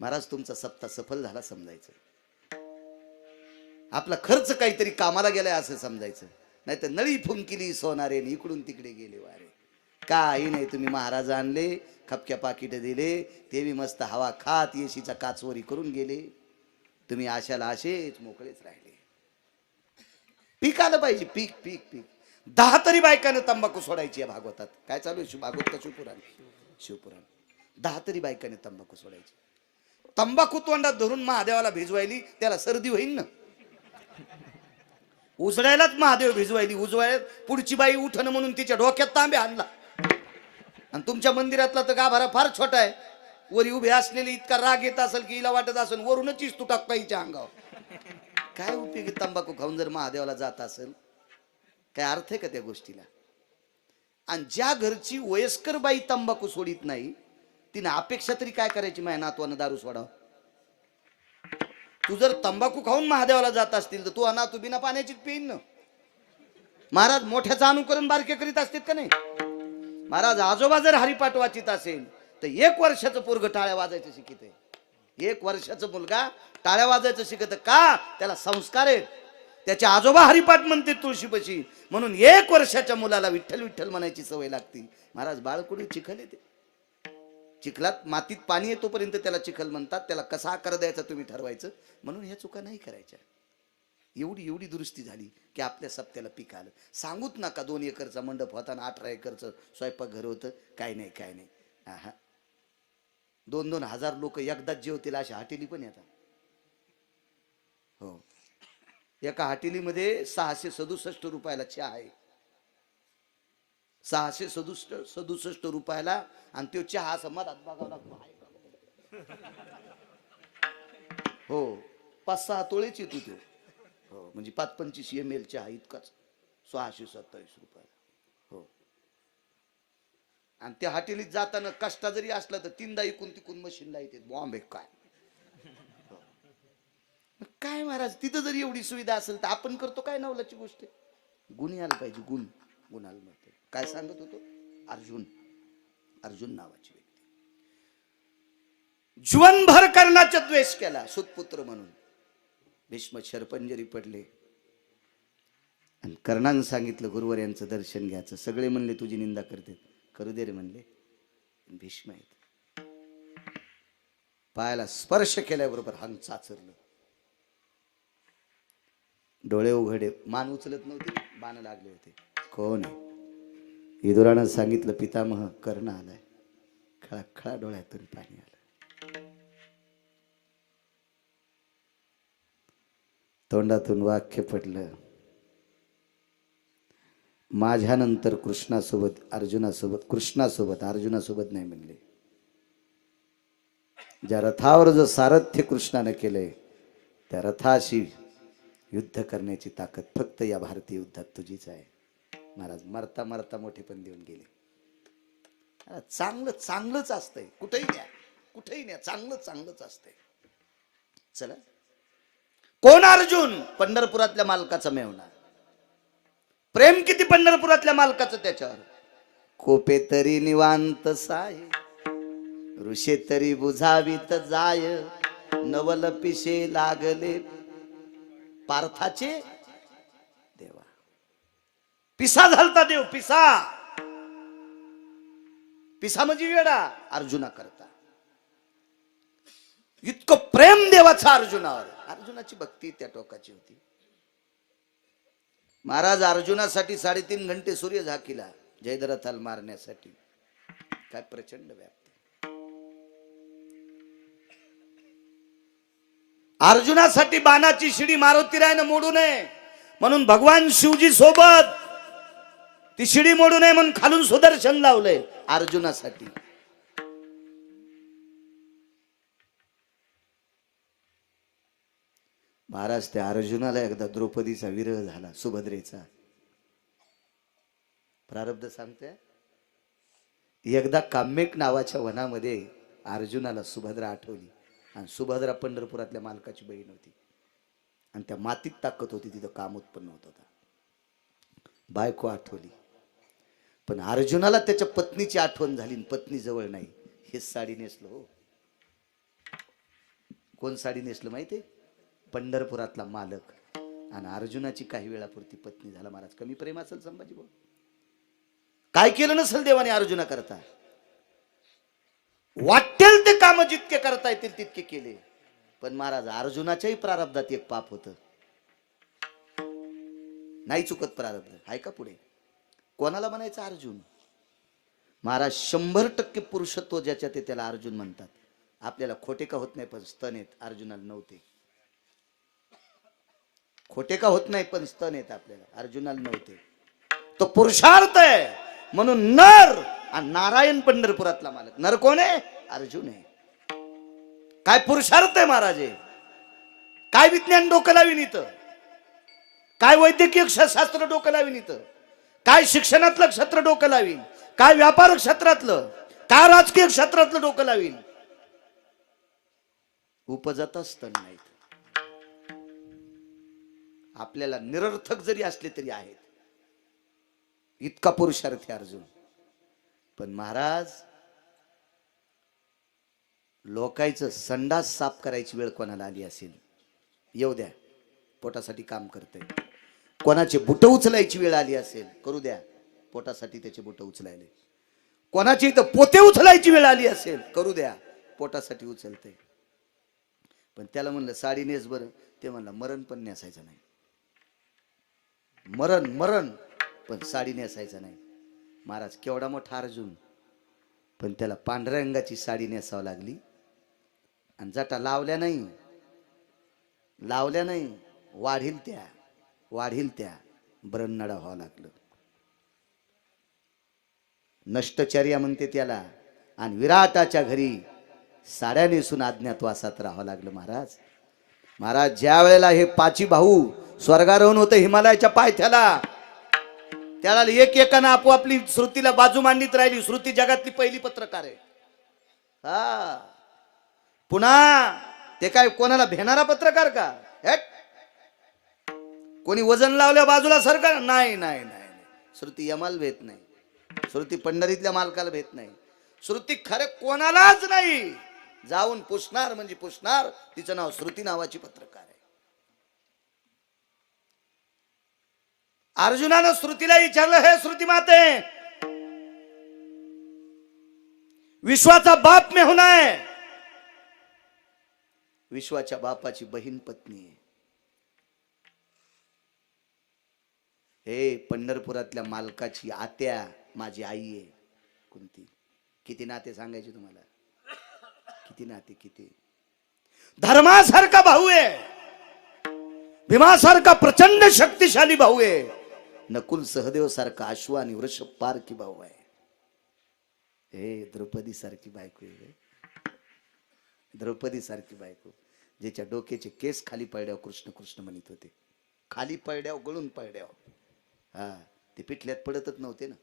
महाराज तुमचा सप्ताह सफल झाला समजायचं. आपला खर्च काहीतरी कामाला गेलाय असं समजायचं. नाही तर नळी फुंकिली सोनारे, इकडून तिकडे गेले वारे. काही नाही, तुम्ही महाराज आणले, खपक्या पाकिट दिले, ते बी मस्त हवा खात येशीचा काचवरी करून गेले. तुम्ही आशाला असेच मोकळेच राहिले. पीक आलं पाहिजे, पीक पीक पीक. 10 तरी बायकांना तंबाखू सोडायची आहे भागवतात. काय चालू आहे भागवत का शिवपुराण? शिवपुराण. 10 तरी बायकांनी तंबाखू सोडायची. तंबाखू तोंडात धरून महादेवाला भिजवायली, त्याला सर्दी होईल ना. उजळायलाच महादेव भिजवायली, उजवायला पुढची बाई उठण म्हणून तिच्या डोक्यात तांब्या आणला. आणि तुमच्या मंदिरातला तर गाभारा फार छोटा आहे, वरी उभे असलेली इतका राग येत असेल की हिला वाटत असेल वरूनच इस्तू टाकता हिच्या अंगावर. काय उपयोगी तंबाखू खाऊन जर महादेवाला जात असेल, काय अर्थ आहे का त्या गोष्टीला? आणि ज्या घरची वयस्कर बाई तंबाखू सोडित नाही, तिने अपेक्षा तरी काय करायची, माझ्या नातवानं दारू सोडाव. तू जर तंबाखू खाऊन महादेवाला जात असतील तर तू अनाथ बिना पाण्याचीच पेईन ना. महाराज मोठ्याचं अनुकरण बारके करीत असतात का नाही? महाराज आजोबा जर हरिपाठ वाचित असेल तर 1 वर्षाचं पोरग टाळ्या वाजायचं शिकित आहे. 1 वर्षाचं मुलगा टाळ्या वाजायचं शिकत का? त्याला संस्कार आहेत. त्याचे आजोबा हरिपाठ म्हणते तुळशीपाशी, म्हणून 1 वर्षाच्या मुलाला विठ्ठल विठ्ठल म्हणायची सवय लागते. महाराज बाळकुडी चिखल येते, चिखलात मातीत पाणी येतोपर्यंत त्याला चिखल म्हणतात. त्याला कसा आकार द्यायचा तुम्ही ठरवायचं. म्हणून ह्या चुका नाही करायच्या. एवढी दुरुस्ती झाली की आपल्या सप्त्याला पीक आलं. सांगूच नका 2 एकरचा मंडप होता आणि 18 एकरचं स्वयंपाक घर होतं. काय नाही. हा 2-2 हजार लोक एकदाच जेवतील अशा हॉटेली पण येतात. हो, एका हॉटेलीमध्ये 667 रुपयाला चहा आहे. 667 रुपयाला. आणि तो चहा असं मधात बघावा लागतो. हो, 5-6 तोळेच येतो तो. हो, म्हणजे 5-25 ml चहा इतकाच 627 रुपयाला. हो, आणि त्या हॉटेलीत जाताना कष्टा जरी असला तर 3दा इकून तिकून मशीनला येते. बॉम्बे काय काय महाराज, तिथं जरी एवढी सुविधा असेल तर आपण करतो काय नवलाची गोष्ट. गुण यायला पाहिजे. गुणाला म्हणते. काय सांगत होतो? अर्जुन नावाची व्यक्ती जीवनभर कर्णाचा द्वेष केला सुतपुत्र म्हणून. भीष्म शरपंजरी पडले आणि कर्णानं सांगितलं गुरुवर यांचं दर्शन घ्यायचं. सगळे म्हणले तुझी निंदा करते. करू दे रे म्हणले. भीष्म आहेत. पायाला स्पर्श केल्याबरोबर हंग चाचरलं. डोळे उघडे, मान उचलत नव्हते, बाण लागले होते. कोण आहे? विदुरानं सांगितलं पितामह कर्ण आलाय. खळा डोळ्यातून पाणी आलं. तोंडातून वाक्य पडलं, माझ्यानंतर कृष्णासोबत अर्जुनासोबत नाही म्हणले. ज्या रथावर जो सारथ्य कृष्णाने केलंय त्या रथाशी युद्ध करण्याची ताकद फक्त या भारतीय युद्धात तुझीच आहे. महाराज मरता मरता मोठे पण देऊन गेले. चांगलंच असतंय. कुठेही न्या चांगलंच असतंय. चला, कोण अर्जुन? पंढरपुरातल्या मालकाचा मेवणा. प्रेम किती पंढरपुरातल्या मालकाचं त्याच्यावर. कोपे तरी निवांत साय, ऋषे तरी बुझावीत जाय, नवल पिशे लागले पार्थाचे देवा. पिसा झालता देव. पिसा म्हणजे वेडा अर्जुना करता. इतकं प्रेम देवाचं अर्जुनावर. अर्जुनाची भक्ती त्या टोकाची होती. महाराज अर्जुनासाठी 3.5 घंटे सूर्य झाकीला जयद्रथाला मारण्यासाठी. काय प्रचंड व्याप्ती. अर्जुनासाठी बाणाची शिडी मारुतीरायनं मोडू नये म्हणून भगवान शिवजी सोबत ती शिडी मोडू नये म्हणून खालून सुदर्शन लावलंय अर्जुनासाठी. महाराज त्या अर्जुनाला एकदा द्रौपदीचा विरह झाला, सुभद्रेचा. प्रारब्ध सांगते. एकदा काम्यक नावाच्या वनामध्ये अर्जुनाला सुभद्रा आठवली. आणि सुभद्रा पंढरपुरातल्या मालकाची बहीण होती आणि त्या मातीत ताकद होती, तिथं काम उत्पन्न होत होता. बायको आठवली. पण अर्जुनाला त्याच्या पत्नीची आठवण झाली. पत्नी जवळ नाही. हेच साडी नेसलो. हो, कोण साडी नेसलं माहितीये? पंढरपुरातला मालक. आणि अर्जुनाची काही वेळापुरती पत्नी झाला. महाराज कमी प्रेम असेल संभाजी भाऊ? काय केलं नसेल देवाने अर्जुना करता? वाटेल ते काम जितके करता येतील तितके केले. पण महाराज अर्जुनाच्याही प्रारब्धात एक पाप होतं. नाही चुकत प्रारब्ध. आहे का पुढे? कोणाला म्हणायचं अर्जुन? महाराज 100% पुरुषत्व ज्याच्यात आहे त्याला अर्जुन म्हणतात. आपल्याला खोटे का होत नाही पण स्तन आहेत, अर्जुनाला नव्हते. खोटे का होत नाही पण स्तन आहेत आपल्याला, अर्जुनाला नव्हते. तो पुरुषार्थ आहे म्हणून नर. आणि नारायण पंढरपुरातला मालक. नर कोण आहे? अर्जुन आहे. काय पुरुषार्थ आहे महाराज? काय विज्ञान डोकं लावीन इथं? काय वैद्यकीय शास्त्र डोकं लावीन इथं? काय शिक्षणातलं क्षेत्र डोकं लावीन? काय व्यापार क्षेत्रातलं? काय राजकीय क्षेत्रातलं डोकं लावीन? उपजत स्तन नाहीत. आपल्याला निरर्थक जरी असले तरी आहेत. इतका पुरुषार्थी अर्जुन. पण महाराज, लोकांचं संडास साफ करायची वेळ कोणाला आली असेल, येऊ द्या, पोटासाठी काम करतंय. कोणाचे बुट उचलायची वेळ आली असेल, करू द्या, पोटासाठी त्याचे बुट उचलायले. कोणाची इथं पोते उचलायची वेळ आली असेल, करू द्या, पोटासाठी उचलते. पण त्याला म्हणलं साडी नेस बरं, ते म्हणलं मरण पण नेसायचं नाही. मरण मरण पण साडी नेसायचं नाही. महाराज केवढा मोठा अर्जुन, पण त्याला पांढऱ्या रंगाची साडी नेसावं लागली. आणि जटा लावल्या नाही, वाढील त्या ब्रह्मनडा व्हावं लागलं. नष्टचर्या म्हणते त्याला. आणि विराटाच्या घरी साड्या नेसून अज्ञातवासात राहावं लागलं. महाराज ज्या वेळेला हे पाची भाऊ स्वर्गारोहण होतं हिमालयाच्या पायथ्याला, त्याला एकानं आपोआपली श्रुतीला बाजू मांडीत राहिली. श्रुती जगातली पहिली पत्रकार आहे. हा, पुन्हा ते काय कोणाला भेणारा पत्रकार का? कोणी वजन लावल्या बाजूला सरकार? नाही नाही नाही. श्रुती यमाल भेट नाही, श्रुती पंढरीतल्या मालकाला भेट नाही. श्रुती खरे कोणालाच नाही, जाऊन पुसणार म्हणजे पुसणार. तिचं नाव श्रुती नावाची पत्रकार आहे. अर्जुनानं श्रुतीला विचारलं, हे श्रुती माते, विश्वाचा बाप में होना है. विश्वाच्या बापाची बहीण पत्नी आहे. हे पंढरपुरातल्या मालकाची आत्या माझी आई आहे. कोणती? किती नाते सांगायचे तुम्हाला? किती नाते? किती? धर्मासारखा भाऊ आहे, भीमासारखा प्रचंड शक्तिशाली भाऊ आहे, नकुल सहदेव सारखा अश्व आणि वृषभ पारखी भाऊ आहे. हे द्रौपदी सारखी बायको आहे. द्रौपदी सारखी बायको, ज्याच्या डोक्याचे केस खाली पडल्यावर कृष्ण कृष्ण म्हणत होते. खाली पडल्यावर गळून पडल्यावर. हा, ते पिठल्यात पडतच नव्हते ना,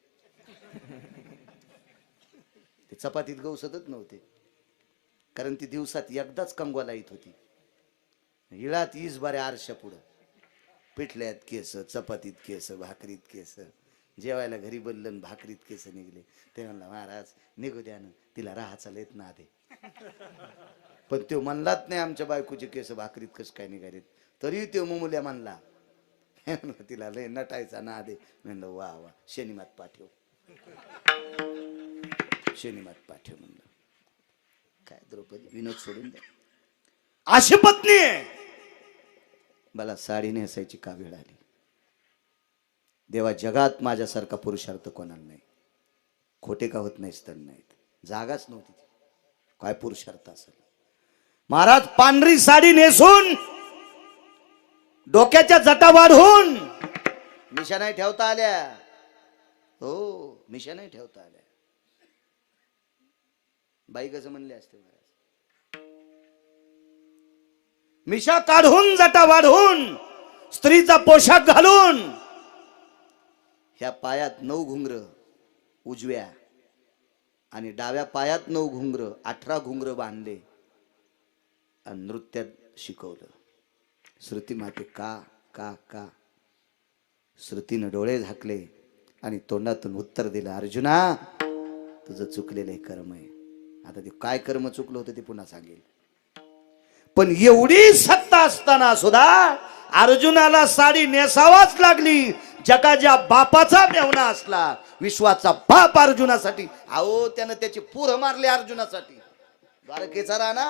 ते चपातीत गवसतच नव्हते, कारण ती दिवसात एकदाच कंगवाला येत होती. हिळात ईज बारे आरशा पुढं, पिठल्यात केस, चपातीत केस, भाकरीत केस. जेवायला घरी बोललं, भाकरीत केस निघले. ते म्हणला, महाराज निघू द्या ना, तिला राहाचा लेत ना दे. पण तो म्हणलाच नाही आमच्या बायकोचे केस भाकरीत कस काय निघालेत. तरी तो मुमुल्या म्हणला, तिला लय नटायचा ना दे. म्हणलं वा वा, शनिमात पाठव, शनिमात पाठव. म्हणलं काय द्रौपदी, विनोद सोडून द्या. अशी पत्नी आहे. मला साडी नेसायची का वेळ आली? देवा, जगात माझ्यासारखा पुरुषार्थ कोणाला नाही. खोटे का होत नाही, स्तन नाहीत, जागाच नव्हती. काय पुरुषार्थ असेल? महाराज पांढरी साडी नेसून, डोक्याच्या जटा वाढवून, मिशा नाही ठेवता आल्या. हो, मिशा नाही ठेवता आल्या. बाई कसं म्हणले असते महाराज? मिशा काढून, जटा वाढवून, स्त्रीचा पोशाख घालून, ह्या पायात 9 घुंगर उजव्या आणि डाव्या पायात 9 घुंगर, 18 घुंगर बांधले आणि नृत्यात शिकवलं. श्रुती माते का का का? श्रुतीनं डोळे झाकले आणि तोंडातून उत्तर दिलं, अर्जुना, तुझं चुकलेलं हे कर्म आहे. आता ते काय कर्म चुकलं होतं ते पुन्हा सांगेल. पण एवढी सत्ता असताना सुद्धा अर्जुनाला साडी नेसावाच लागली. जगाच्या बापाचा मेवना असला, विश्वाचा बाप अर्जुनासाठी. अहो, त्यानं त्याचे पुरं मारले अर्जुनासाठी. द्वारकेचा राणा,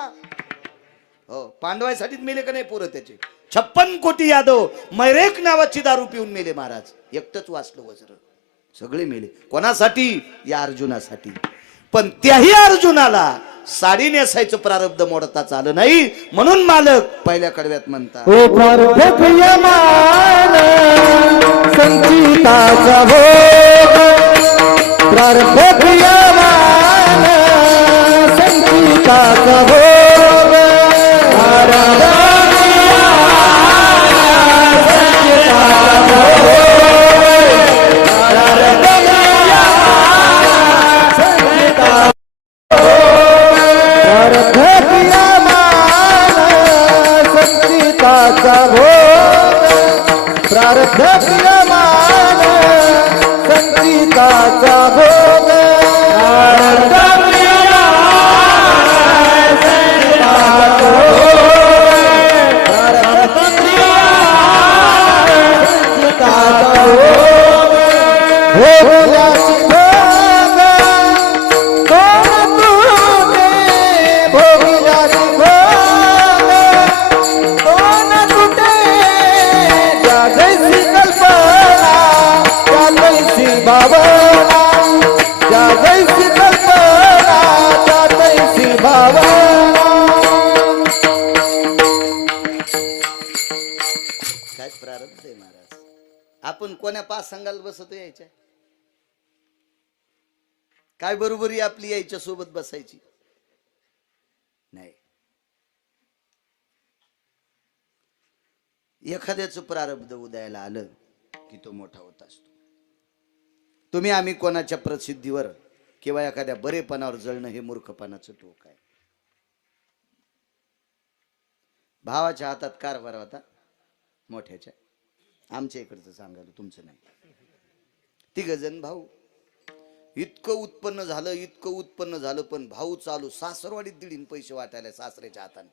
हो, पांडवांसाठीच मेले का नाही पोरं त्याचे? 56 कोटी यादव मैरेक नावाची दारू पिऊन मेले महाराज. एकटच वाचलं वज्र, सगळे मेले. कोणासाठी? या अर्जुनासाठी. पण त्याही अर्जुनाला साडी नेसायचं प्रारब्ध मोडताच आलं नाही. म्हणून मालक पहिल्या कडव्यात म्हणतात, संगीताचा भोग, प्रारब्ध प्रियमान संगीताचा भोग. प्रारब्ध प्रियमान संगीताचा भोग. भोगल्याची भोग कोण तुटे भोगल्याची भोग कोण तुटे ज्या जैसी कल्पना त्या जैसी भावना ज्या जैसी कल्पना त्या जैसी भावना काय प्रारब्ध आहे महाराज. आपण कोण्या पाच संघाला बसतो यायच्या? काय बरोबरी आपली यायच्या सोबत बसायची नाही. एखाद्याचं प्रारब्ध उदयाला आलं की तो मोठा होत असतो. तुम्ही आम्ही कोणाच्या प्रसिद्धीवर किंवा एखाद्या बरेपणावर जळणं हे मूर्खपणाचं टोक आहे. भावाच्या हातात कारभार होता मोठ्याच्या, आमच्या इकडचं सांगायला तुमचं नाही. तिघजण भाऊ, इतकं उत्पन्न झालं पण भाऊ चालू सासरवाडीत दिडीन पैसे वाटायला सासऱ्याच्या हाताने.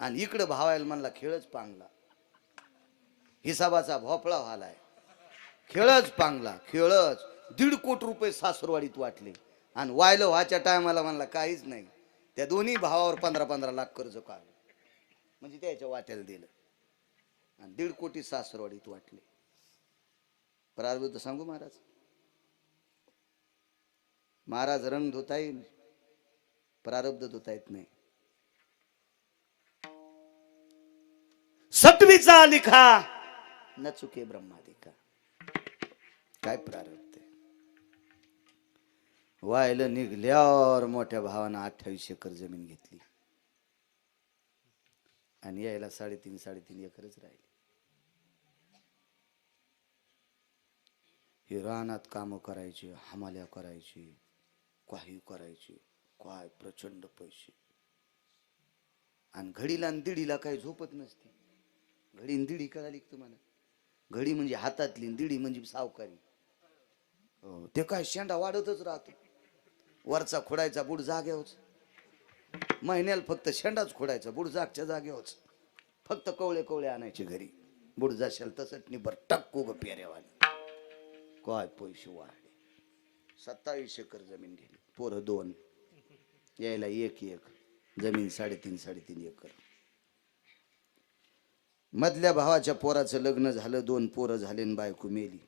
आणि इकडं भावायला म्हणला खेळच पांगला, हिसाबाचा भोपळा व्हालाय. खेळच पांगला, खेळच 1.5 कोटी रुपये सासरवाडीत वाटले. आणि वायलं व्हायच्या टायमाला म्हणला काहीच नाही. त्या दोन्ही भावावर 15-15 लाख कर्ज काढलं, म्हणजे त्याच्या वाट्याला दिलं. आणि 1.5 कोटी सासरवाडीत वाटले. प्रारब्ध सांगू महाराज, महाराज रंग धुता येईल, प्रारब्ध धुता येत नाही. सटवीचा लिखा न चुके ब्रह्मादिका. काय प्रारब्ध आहे. व्हायला निघल्यावर मोठ्या भावानं 28 एकर जमीन घेतली आणि यायला 3.5 एकरच राहिली. हे रानात काम करायचे, हमाल्या करायची, काही करायचे, काय प्रचंड पैसे. आणि घडीला आणि दिडीला काही झोपत नसते. घडी आणि दिडी कळाली तुम्हाला? घडी म्हणजे हातातली, दिडी म्हणजे सावकारी. ते काय शेंडा वाढतच राहतो. वरचा खोडायचा बुड जाग्यावच, महिन्याला फक्त शेंडाच खोडायचा, बुड जागच्या जागेवच. फक्त कवळे आणायचे घरी. बुड जाशाल तसंच निबर टक्कू ग पेऱ्यावाले. काय पैसे वाढले. 27 एकर जमीन गेली. पोरं 2, यायला 1 जमीन 3.5 एकर. मधल्या भावाच्या पोराचं लग्न झालं, 2 पोरं झाले आणि बायको मेली.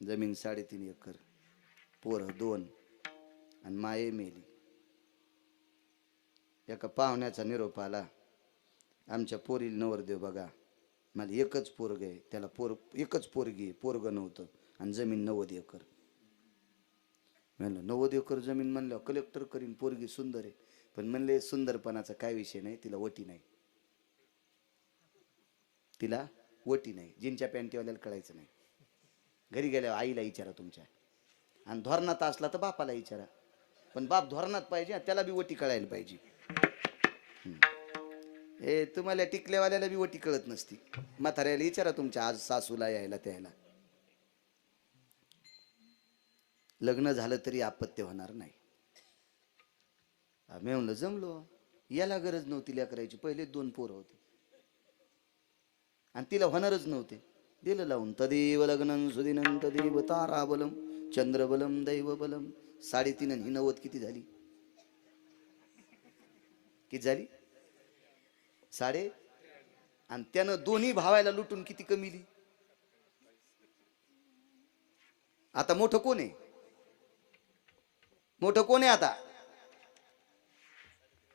जमीन 3.5 एकर, पोरं 2 आणि माये मेली. एका पाहुण्याचा निरोप आला, आमच्या पोरीला नवरदेव बघा. मला एकच पोरग आहे, त्याला एकच पोरगी, पोरग नव्हतं आणि जमीन 90 एकर. म्हणलं 90 एकर जमीन म्हणलं कलेक्टर करीन, पोरगी सुंदर आहे. पण म्हणले सुंदरपणाचा काय विषय नाही, तिला वटी नाही. तिला वटी नाही. जीनच्या पॅन्टीवाल्याला कळायचं नाही. घरी गेल्यावर आईला विचारा तुमच्या, आणि धोरणात असला तर बापाला विचारा. पण बाप धोरणात पाहिजे, त्याला बी वटी कळायला पाहिजे. हे तुम्हाला टिकलेवाल्याला बी वटी कळत नसती. म्हाताऱ्याला विचारा तुमच्या, आज सासूला यायला त्याला. लग्न झालं तरी अपत्य होणार नाही. आम्ही म्हणलं जमलो, याला गरज नव्हती लेकरायची. पहिले 2 पोरं होते आणि तिला होणारच नव्हते. दिलं लावून. तदेव लग्नं सुदिनं तदेव ताराबलम चंद्रबलम दैवबलम. 3.5 आणि 90 किती झाली? किती झाली? 3.5. आणि त्यानं दोन्ही भावायला लुटून किती कमीली. आता मोठं कोण आहे? मोठं कोण आहे आता?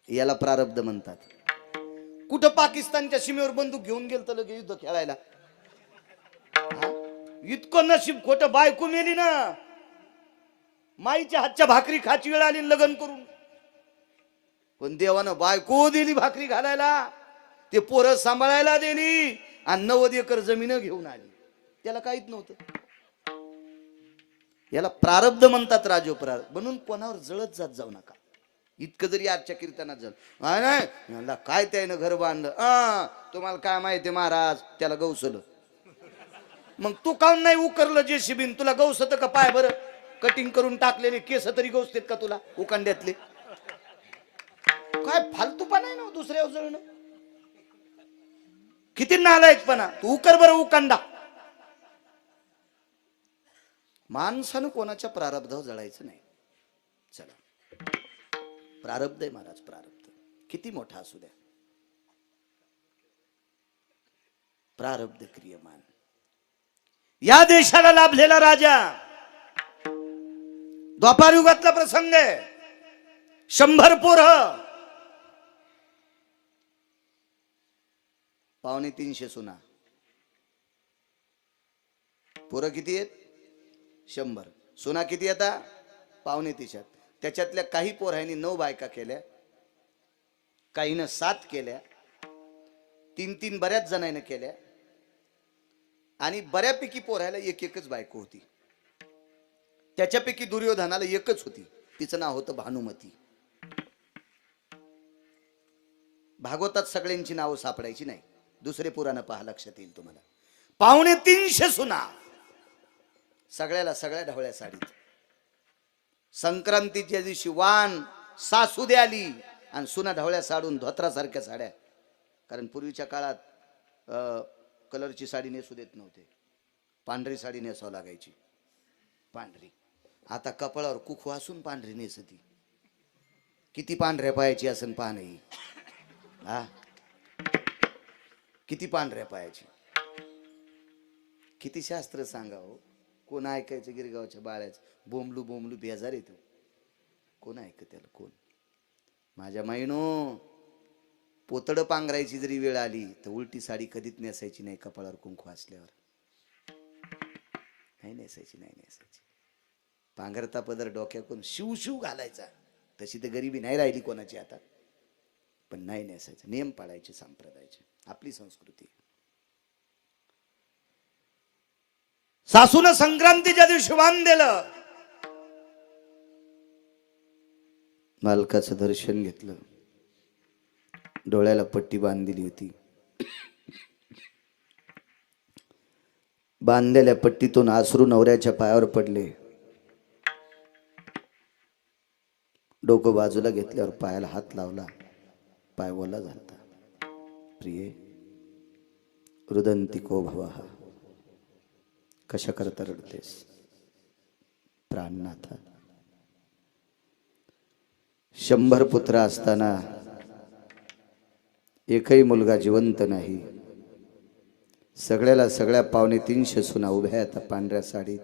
याला प्रारब्ध म्हणतात. कुठं पाकिस्तानच्या सीमेवर बंदूक घेऊन गेल तर लगे युद्ध खेळायला. इतकं नशीब खोटं. बायको मेली ना, माईच्या हातच्या भाकरी खाची वेळ आली लग्न करून. पण देवानं बायको दिली भाकरी घालायला, ते पोरं सांभाळायला दिली आणि 90 एकर जमीन घेऊन आली. त्याला काहीच नव्हतं. याला प्रारब्ध म्हणतात. राजो प्रारब्ध. म्हणून कोणावर जळत जाऊ नका. इतकं जरी आजच्या कीर्तनात झालं नाही काय त्यानं घर बांधलं, तुम्हाला काय माहिती महाराज, त्याला गौसलं. मग तू काऊन नाही उकरलं जेसीबीन? तुला गौसत का पाय बरं? कटिंग करून टाकलेले केस तरी गौसतेत का तुला उकांड्यातले? काय फालतूपणा आहे ना दुसऱ्यावर जळणं. किती नालायकपणा. तू उकर बरं उकांडा. माणसानं कोणाच्या प्रारब्धावर जळायचं नाही. चला, प्रारब्ध आहे महाराज, प्रारब्ध किती मोठा असू द्या, प्रारब्ध क्रियमान. या देशाला लाभलेला राजा, द्वापार युगातला प्रसंग आहे. 100 पोरं, 250 सुना. पोरं किती आहेत? 100. सुना किती आता? 250. त्याच्यातल्या काही पोरांनी 9 बायका केल्या, काहीनं 7 केल्या, 3 बऱ्याच जणांनी केल्या, आणि बऱ्यापैकी पोरायला एकच बायको होती. त्याच्यापैकी दुर्योधनाला एकच होती, तिचं नाव होतं भानुमती. भागवतात सगळ्यांची नावं सापडायची नाही, दुसरे पुराण पहा, लक्षात येईल तुम्हाला. 250 सुना, सगळ्या ढवळ्या साडीत. संक्रांतीच्या दिवशी वाण सासू दे आली आणि सुना ढवळ्या साडून धोत्रासारख्या साड्या. कारण पूर्वीच्या काळात कलरची साडी नेसू देत नव्हते, पांढरी साडी नेसावं लागायची, पांढरी. आता कपाळावर कुकू असून पांढरी नेसती. किती पांढऱ्या पायाची असन पहा नाही, हा, किती पांढऱ्या पायाची. किती शास्त्र सांगावं, कोण ऐकायचं? गिरगावच्या बाळ्याच बोंबलू बोंबलू बेजार येतो, कोण ऐकत त्याला? कोण? माझ्या माईनो, पोतड पांघरायची जरी वेळ आली तर उलटी साडी कधीच नेसायची नाही, कपाळावर कुंकू असल्यावर नाही नेसायची, नाही नेसायची. पांघरता पदर डोक्यातून शिव शिव घालायचा. तशी तर गरिबी नाही राहिली कोणाची आता, पण नाही नेसायचं. नियम पाळायचे, संप्रदायाचे, आपली संस्कृती. सासूनं संक्रांतीच्या दिवशी वाण दिलं, मालकाचं दर्शन घेतलं, डोळ्याला पट्टी बांधलेली होती. बांधलेल्या पट्टीतून आसरू नवऱ्याच्या पायावर पडले. डोकं बाजूला घेतल्यावर पायाला हात लावला, पाय ओला झाला. प्रिये, रुदंतिको भवः, कशा करता रडतेस? प्राणनाथा, 100 पुत्र असताना एकही मुलगा जिवंत नाही. सगळ्या 250 सुना उभ्या आहेत पांढऱ्या साडीत.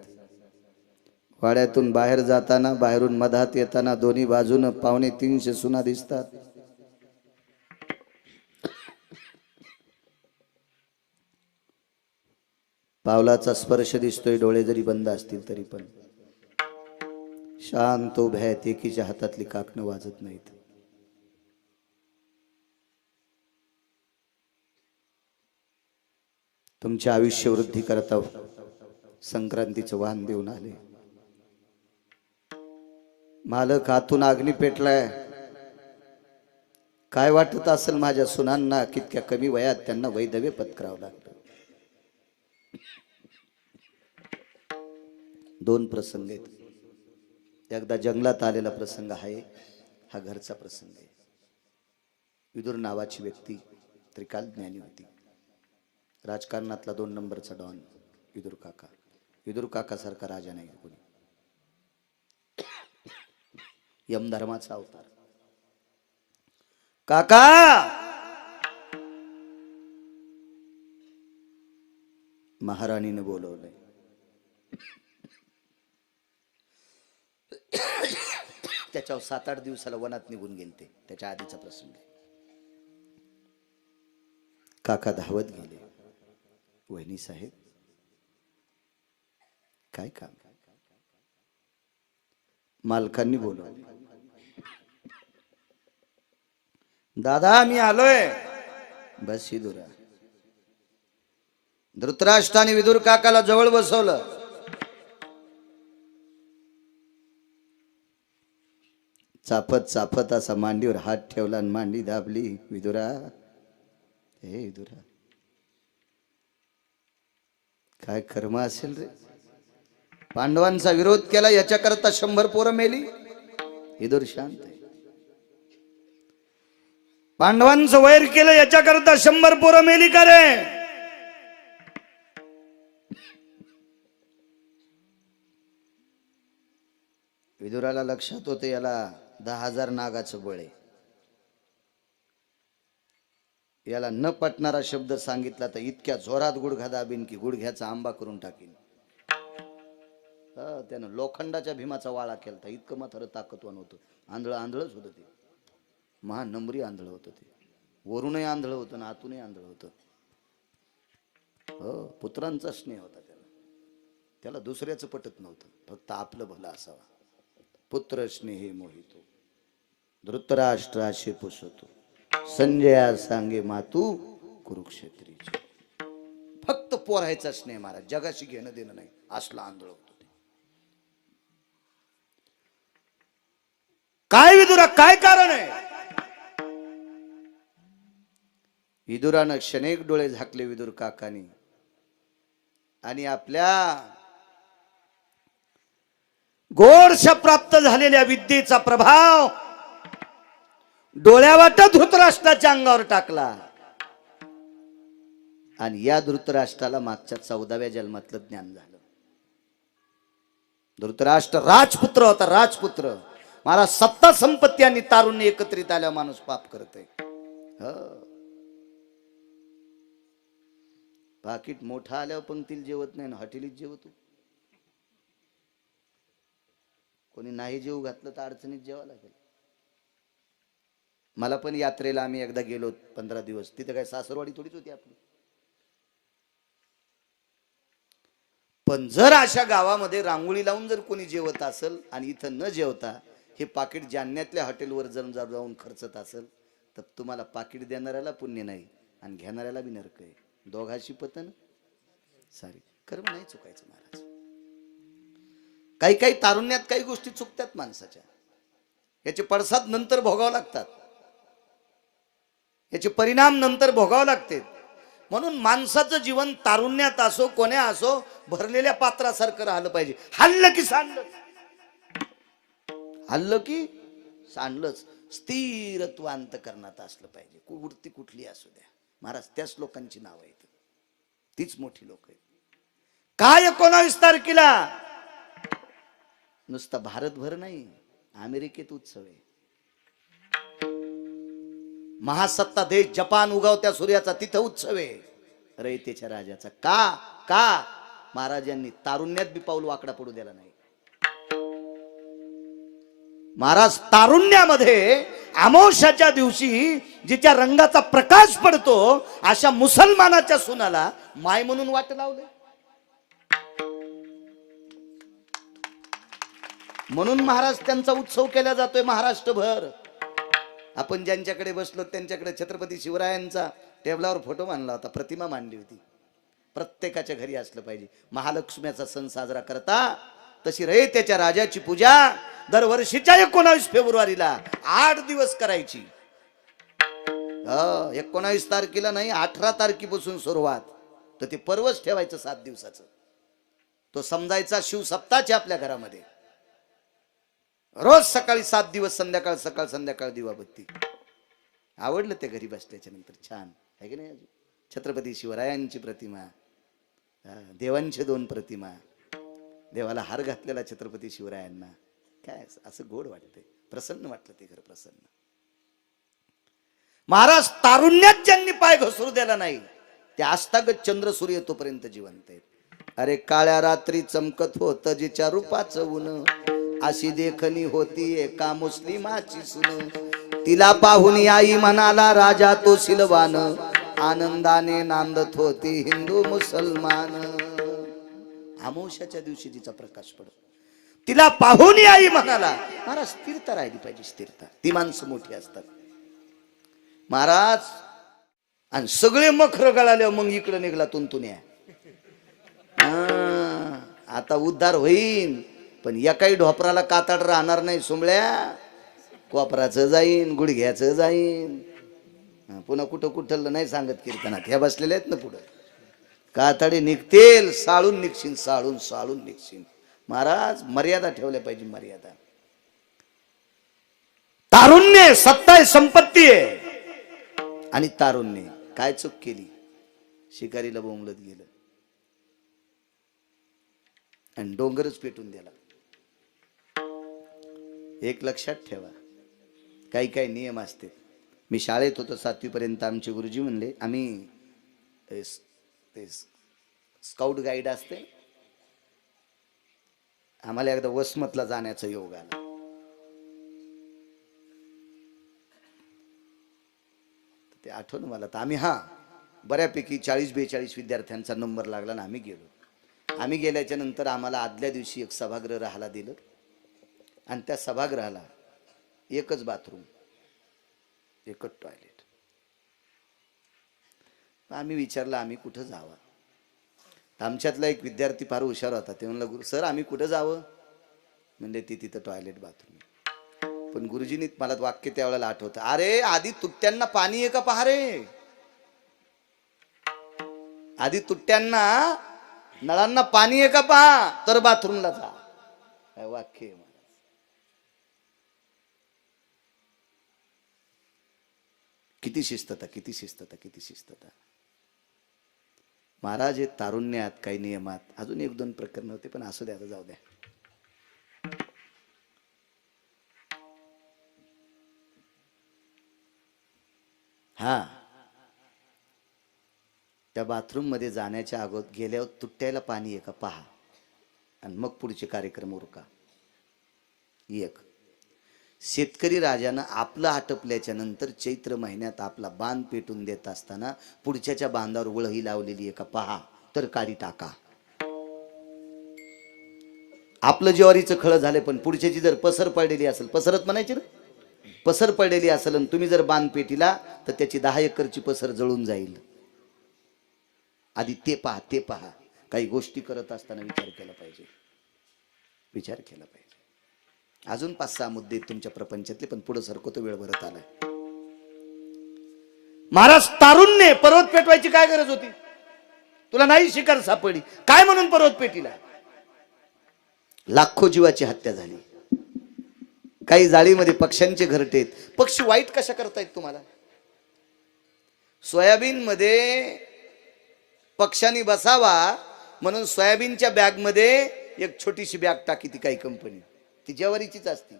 वाड्यातून बाहेर जाताना, बाहेरून मधात येताना दोन्ही बाजूनं 250 सुना दिसतात. पावलाचा स्पर्श दिसतोय, डोळे जरी बंद असतील तरी पण. शांत उभ्या आहेत, एकीच्या हातातली काकणं वाजत नाहीत. तुमच्या आयुष्य वृद्धी करता संक्रांतीचं वाहन देऊन आले. मालक हातून अग्नी पेटलाय. काय वाटत असेल माझ्या सुनांना, कितक्या कमी वयात त्यांना वैधव्य पत्करावं लागलं. 2 प्रसंग आहेत. एकदा जंगलात आलेला प्रसंग आहे, हा घरचा प्रसंग आहे. विदुर नावाची व्यक्ती त्रिकाल ज्ञानी होती. राजकारणातला 2 नंबरचा डॉन विदुर काका. विदुर काका सारखा राजा नाही कोणी. यमधर्माचा अवतार. काका, महाराणीने बोलवलंय. त्याच्यावर 7-8 दिवसाला वनात निघून गेलते. त्याच्या आधीचा प्रसंग आहे. काका धावत गेले. वहिनी साहेब, काय काम? मालकांनी बोलवलं. दादा, मी आलोय. बस विदुरा. धृतराष्ट्राने विदुर काकाला जवळ बसवलं. चाफत असा मांडीवर हात ठेवला आणि मांडी दाबली. विदुरा, हे विदुरा, काय कर्म असेल रे? पांडवांचा विरोध केला, याच्याकरता 100 पोरं मेली. विदुर शांत आहे. पांडवांचं वैर केलं, याच्याकरता 100 पोरं मेली का रे? विदुराला लक्षात होतं याला 10,000 नागाचं बळ आहे. याला न पटणारा शब्द सांगितला तर इतक्या जोरात गुडघा दाबीन की गुडघ्याचा आंबा करून टाकीन. त्यानं लोखंडाच्या भीमाचा वाळा केलता. इतकं मात्र ताकदवान होतं. आंधळच होतं ते. महानंबरी आंधळ होतं ते. वरूनही आंधळ होतं ना आतूनही आंधळ होतं. हो, पुत्रांचा स्नेह होता त्याला दुसऱ्याचं पटत नव्हतं. फक्त आपलं भलं असावा. पुत्र स्नेहे मोहितो धृतराष्ट्राशी पुसतो संजया सांगे मातू कुरुक्षेत्रीची. फक्त पोरायचा स्नेह महाराज, जगाशी घेणं देणं नाही. असला आंधळ होतो ते. काय विदुरा, काय कारण आहे? विदुरानं क्षणिक डोळे झाकले विदुर काकानी आणि आपल्या गोडशा प्राप्त झालेल्या विद्येचा प्रभाव डोळ्यावाट धृतराष्ट्राच्या अंगावर टाकला. आणि या धृतराष्ट्राला मागच्या 14व्या जन्मातलं ज्ञान झालं. धृतराष्ट्र राजपुत्र होता, राजपुत्र. मला सत्ता संपत्ती आणि तारुण्य एकत्रित आल्या माणूस पाप करते. पाकिट मोठा आल्यावर पंक्तीला जेवत नाही ना हॉटेलीत जेवतो. कोणी नाही जेव घातलं तर अडचणीत जेवा लागेल. मला पण यात्रेला आम्ही एकदा गेलो 15 दिवस. तिथे काय सासरवाडी थोडीच होती आपली. पण जर अशा गावामध्ये रांगोळी लावून जर कोणी जेवत असेल आणि इथं न जेवता हे पाकिट जालन्यातल्या हॉटेलवर जर जाऊन खर्चत असेल तर तुम्हाला पाकिट देणाऱ्याला पुण्य नाही आणि घेणाऱ्याला बी नरक आहे. दोघाशी पतन सारी. कर्म नाही चुकायचं महाराज. काही काही तारुण्यात काही गोष्टी चुकतात माणसाच्या. याचे पडसाद नंतर भोगावं लागतात. याचे परिणाम नंतर भोगावं लागते. म्हणून माणसाचं जीवन तारुण्यात असो कोण्या असो भरलेल्या पात्रासारखं राहिलं पाहिजे. हल्लं की सांडलं, हल्लं की सांडलंच. स्थिरत्व अंतकरणात असलं पाहिजे. वृत्ती कुठली असू द्या महाराज. त्याच लोकांची नाव आहेत. तीच मोठी लोक आहेत. काय 19 तारखेला नुसता भारतभर नाही अमेरिकेत उत्सव आहे. महासत्ता देश जपान उगवत्या सूर्याचा तिथं उत्सव आहे. रयतेच्या राजाचा. का का महाराजांनी तारुण्यात बी पाऊल वाकडा पडू दिला नाही. महाराज तारुण्यामध्ये अमावस्याच्या दिवशी जिच्या रंगाचा प्रकाश पडतो अशा मुसलमानाच्या सुनाला माय म्हणून वाट लावले. म्हणून महाराज त्यांचा उत्सव केला जातोय महाराष्ट्रभर. आपण ज्यांच्याकडे बसलो त्यांच्याकडे छत्रपती शिवरायांचा टेबलावर फोटो मांडला होता, प्रतिमा मांडली होती. प्रत्येकाच्या घरी असलं पाहिजे. महालक्ष्मीचा सण साजरा करता तशी रयतेच्या राजाची पूजा दरवर्षीच्या 19 फेब्रुवारीला 8 दिवस करायची. 19 तारखेला नाही 18 तारखेपासून सुरुवात. तर ते पर्वच ठेवायचं 7 दिवसाचं. तो समजायचा शिवसप्ताहाची आपल्या घरामध्ये. रोज सकाळी 7 दिवस संध्याकाळ सकाळ संध्याकाळ दिवाबत्ती. आवडलं ते घरी बसल्याच्या नंतर. छान आहे की नाही. छत्रपती शिवरायांची प्रतिमा, देवांचे 2 प्रतिमा, देवाला हार घातलेला छत्रपती शिवरायांना. काय असं गोड वाटतंय, प्रसन्न वाटलं ते घर प्रसन्न. महाराज तारुण्यात ज्यांनी पाय घसरू दिला नाही ते आस्तागत चंद्र सूर्य तोपर्यंत जिवंत आहेत. अरे काळ्या रात्री चमकत होत जिच्या रूपाचं ऊन, अशी देखणी होती एका मुस्लिमाची सून. तिला पाहुनी आई म्हणाला राजा तो सिलवान, आनंदाने नांदत होती हिंदू मुसलमान. अमावस्याच्या दिवशी तिचा प्रकाश पडतो. तिला पाहुनी आई म्हणाला. महाराज स्थिरता राहिली पाहिजे. स्थिरता. ती माणसं मोठी असतात महाराज. आणि सगळे मखर गळाले मग इकडे निघला तुंतुन्या. आता उद्धार होईन पण एकाही ढोपराला कातड राहणार नाही. सुंबळ्या कोपराचं जाईन, गुडघ्याचं जाईन. पुन्हा कुठं कुठलं नाही सांगत कीर्तनात. ह्या बसलेल्या आहेत ना पुढं. कातडे निघतील, साळून निघशील, साळून साळून निघशील. महाराज मर्यादा ठेवल्या पाहिजे. मर्यादा. तारुण्य सत्ता आहे, संपत्ती आहे. आणि तारुण्य काय चूक केली. शिकारीला बोंबलत गेलं आणि डोंगरच पेटून दिला. एक लक्षात ठेवा, काही काही नियम असते. मी शाळेत होतो 7वी पर्यंत, आमचे गुरुजी म्हणले, आम्ही ते स्काउट गाईड असते, आम्हाला एकदा वसमतला जाण्याचा योग आला. ते आठवण मला, तर आम्ही बऱ्यापैकी 40-42 विद्यार्थ्यांचा नंबर लागला ना आम्ही गेलो. आम्ही गेल्याच्या नंतर आम्हाला आदल्या दिवशी एक सभागृह राहायला दिलं, आणि त्या सभागृहाला एकच बाथरूम, एकच टॉयलेट. आम्ही विचारलं आम्ही कुठं जावं. आमच्यातला एक विद्यार्थी फार हुशार होता. ते म्हणलं, गुरु सर आम्ही कुठं जावं? म्हणजे ती तिथं टॉयलेट बाथरूम. पण गुरुजींनी मला वाक्य त्यावेळेला आठवतं, अरे आधी तुट्ट्यांना पाणी आहे का पहा रे, आधी तुट्ट्यांना नळांना पाणी आहे का पहा, तर बाथरूमला जा. काय वाक्य आहे. किती शिस्तता, किती शिस्तता, किती शिस्तता. महाराज हे तारुण्यात काही नियमात अजून 1-2 प्रकरण होते, पण असू द्या, आता जाऊ द्या. त्या बाथरूम मध्ये जाण्याच्या अगोदर गेल्यावर तुट्ट्याला पाणी आहे का पहा, आणि मग पुढचे कार्यक्रम उरका. एक शेतकरी राजानं आपलं आटपल्याच्या नंतर चैत्र महिन्यात आपला बांध पेटून देत असताना पुढच्याच्या बांधावर वळही लावलेली आहे का पहा, तर काढी टाका. आपलं ज्वारीचं खळं झाले, पण पुढच्याची जर पसर पडलेली असेल, पसरत म्हणायची ना, पसर पडलेली असेल, आणि तुम्ही जर बांध पेटीला तर त्याची 10 एकरची पसर जळून जाईल. आधी ते पहा, ते पहा. काही गोष्टी करत असताना विचार केला पाहिजे, विचार केला पाहिजे. अजून 5-6 मुद्दे तुमच्या प्रपंचातले, पण पुढे सरकतो, वेळ भरत आलाय. महाराज तारुण्य पर्वत पेटवायची काय गरज होती? तुला नाही शिकार सापडली काय म्हणून पर्वत पेटीला? लाखो जीवाची हत्या झाली. काही जाळीमध्ये पक्ष्यांचे घरटे. पक्षी वाईट कशा करतायत तुम्हाला? सोयाबीन मध्ये पक्ष्यांनी बसावा म्हणून सोयाबीनच्या बॅग मध्ये एक छोटीशी बॅग टाकी ती काही कंपनी, ती ज्वारीचीच असती.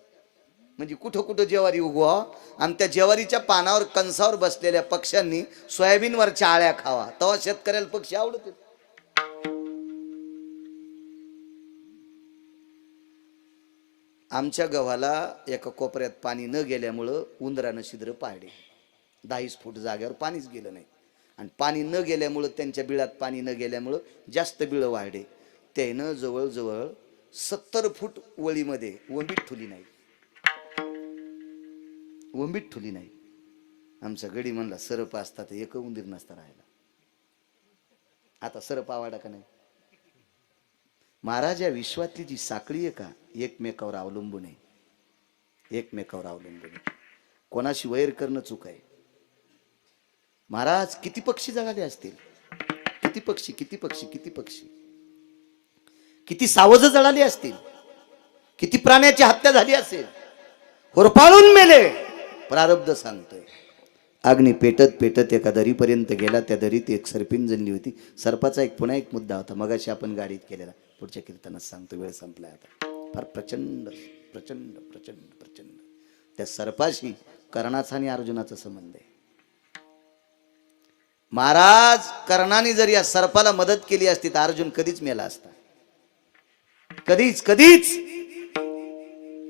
म्हणजे कुठं कुठं ज्वारी उगवा, आणि त्या ज्वारीच्या पानावर कंसावर बसलेल्या पक्ष्यांनी सोयाबीनवरच्या आळ्या खावा, तेव्हा शेतकऱ्याला पक्षी आवडते. आमच्या गव्हाला एका कोपऱ्यात पाणी न गेल्यामुळं उंदरानं छिद्र पाडले. 10 फूट जागेवर पाणीच गेलं नाही, आणि पाणी न गेल्यामुळं त्यांच्या बिळात पाणी न गेल्यामुळं जास्त बिळं वाढले. त्यानं जवळजवळ 70 फूट वळीमध्ये वंबीट ठुली नाही, वंबीट ठुली नाही. आमचा गडी म्हणला, सरप असता तर एक उंदीर नसता राहिला. आता सरप आवाडा का नाही? महाराज या विश्वातली जी साखळी आहे का, एकमेकावर अवलंबून आहे, एकमेकावर अवलंबून आहे. कोणाशी वैर करणं चूक आहे. महाराज किती पक्षी जगाले असतील, किती पक्षी, किती पक्षी, किती पक्षी, किती सावज जळाली असतील, किती प्राण्याची हत्या झाली असेल, होरपाळून मेले. प्रारब्ध सांगतोय. अग्नी पेटत पेटत एका दरीपर्यंत गेला. त्या दरीत एक सर्पिन जणली होती. सर्पाचा पुन्हा एक मुद्दा होता, मगाशी आपण गाडीत केलेला, पुढच्या कीर्तनात सांगतो, वेळ संपलाय आता. फार प्रचंड प्रचंड प्रचंड प्रचंड त्या सर्पाशी कर्णाचा आणि अर्जुनाचा संबंध आहे. महाराज कर्णाने जर या सर्पाला मदत केली असती तर अर्जुन कधीच मेला असता, कधीच कधीच.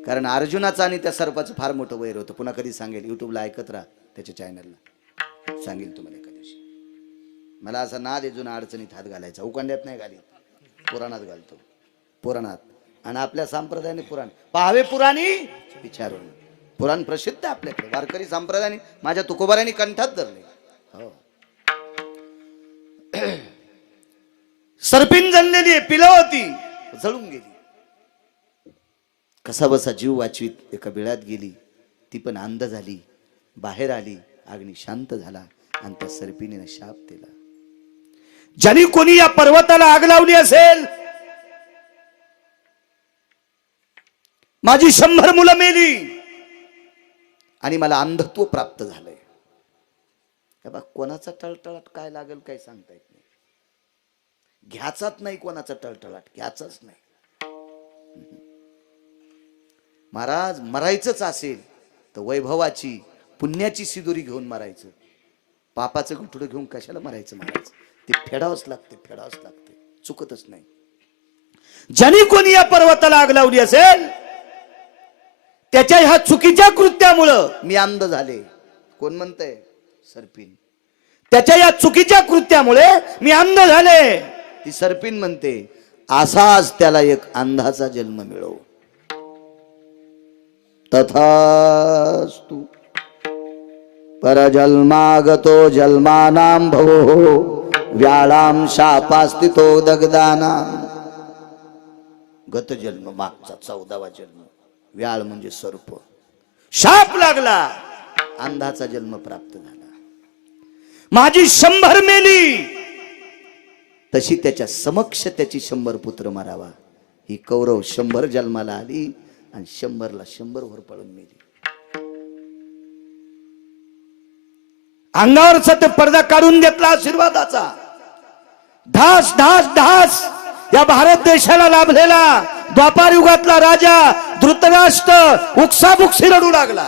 कारण अर्जुनाचा आणि त्या सर्पाचं फार मोठं वैर होतं. पुन्हा कधी सांगेल, युट्यूबला ऐकत राहा, त्याच्या चॅनलला सांगेल तुम्हाला एका दिवशी. मला असा नाद आहे जुना अडचणीत हात घालायचा. उकांड्यात नाही घालीत, पुराणात घालतो, पुराणात. आणि आपल्या संप्रदायाने पुराण पाहावे, पुराणी विचारून. पुराण प्रसिद्ध आहे आपल्याकडे. वारकरी संप्रदायाने माझ्या तुकोबारांनी कंठात धरले. हो, सर्पिन जणलेली पिलं होती, जळून गेली. कसा बसा जीव वाचवीत एका बिळात गेली. ती पण अंध झाली, बाहेर आली. अग्नी शांत झाला, आणि त्या सर्पिणीने शाप दिला, ज्याने कोणी या पर्वताला आग लावली असेल, माझी 100 मुलं मेली आणि मला अंधत्व प्राप्त झालंय. कोणाचा टळटळाट काय लागेल काय सांगता येत नाही. घ्याचाच नाही कोणाचा टळटळाट, घ्याचाच नाही. महाराज मरायचंच असेल तर वैभवाची पुण्याची सिदुरी घेऊन मरायचं, पापाचं गुठडं घेऊन कशाला मरायचं महाराज. ते फेडावंच लागते, चुकतच नाही. ज्याने कोणी या पर्वताला आग लावली असेल त्याच्या ह्या चुकीच्या कृत्यामुळं मी अंध झाले. कोण म्हणतंय? सर्पिन. त्याच्या या चुकीच्या कृत्यामुळे मी अंध झाले. ती सर्पिन म्हणते असाच त्याला एक अंधाचा जन्म मिळो. तथास्तु. परजन्मागतो जन्मानां भवो व्याळां शापास्तितो दगदानां. गत जन्म मागचा 14वा जन्म. व्याळ म्हणजे सर्प. शाप लागला, अंधाचा जन्म प्राप्त झाला. माझी 100 मेली, तशी त्याच्या समक्ष त्याची 100 पुत्र मारावा. ही कौरव 100 जन्माला आली आणि 100ला 100 वर पळून मेली. अंगावरचा ते पडदा काढून घेतला आशीर्वादाचा. धास धास धास या भारत देशाला लाभलेला द्वापार युगातला राजा धृतराष्ट्र उकसाबुकसी रडू लागला.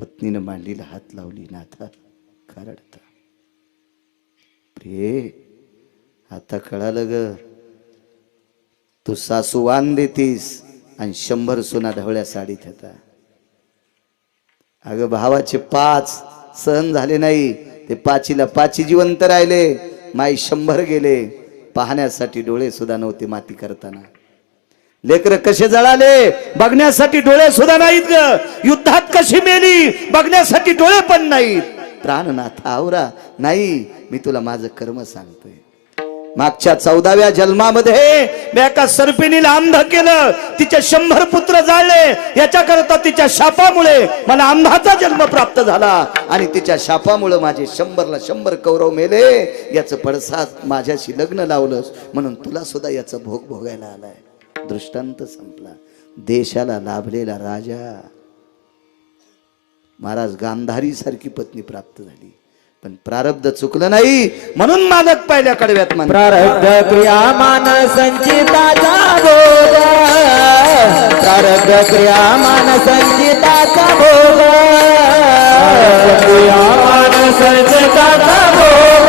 पत्नीने मांडीला हात लावली. नाथा का रडता? प्रिये आता कळालं ग, तू सासू वाण देतीस आणि 100 सोना ढवळ्या साडीत होता. अगं भावाचे 5 सहन झाले नाही, ते 5ला 5 जिवंत राहिले. माई 100 गेले. पाहण्यासाठी डोळे सुद्धा नव्हते माती करताना. लेकर कसे जळाले बघण्यासाठी डोळे सुद्धा नाहीत ग. युद्धात कशी मेली बघण्यासाठी डोळे पण नाहीत. प्राणनाथ आवरा. नाही, मी तुला माझं कर्म सांगतोय. मागच्या 14व्या जन्मामध्ये मी एका सर्पिणीला अंध केलं, तिचे 100 पुत्र जाळले. याच्याकरता तिच्या शापामुळे मला अंधाचा जन्म प्राप्त झाला आणि तिच्या शापामुळे माझे 100ला 100 कौरव मेले. याचं पडसाद माझ्याशी लग्न लावलंस म्हणून तुला सुद्धा याचा भोग भोगायला आलाय. दृष्टांत संपला. देशाला लाभलेला राजा महाराज गांधारी सारखी पत्नी प्राप्त झाली, पण प्रारब्ध चुकलं नाही म्हणून मालक पहिल्या कडव्यात मान. प्रारब्ध क्रिया मान संचिताचा भोग, प्रारब्ध क्रिया मान संचिताचा भोग, क्रिया मान संचिताचा भोग,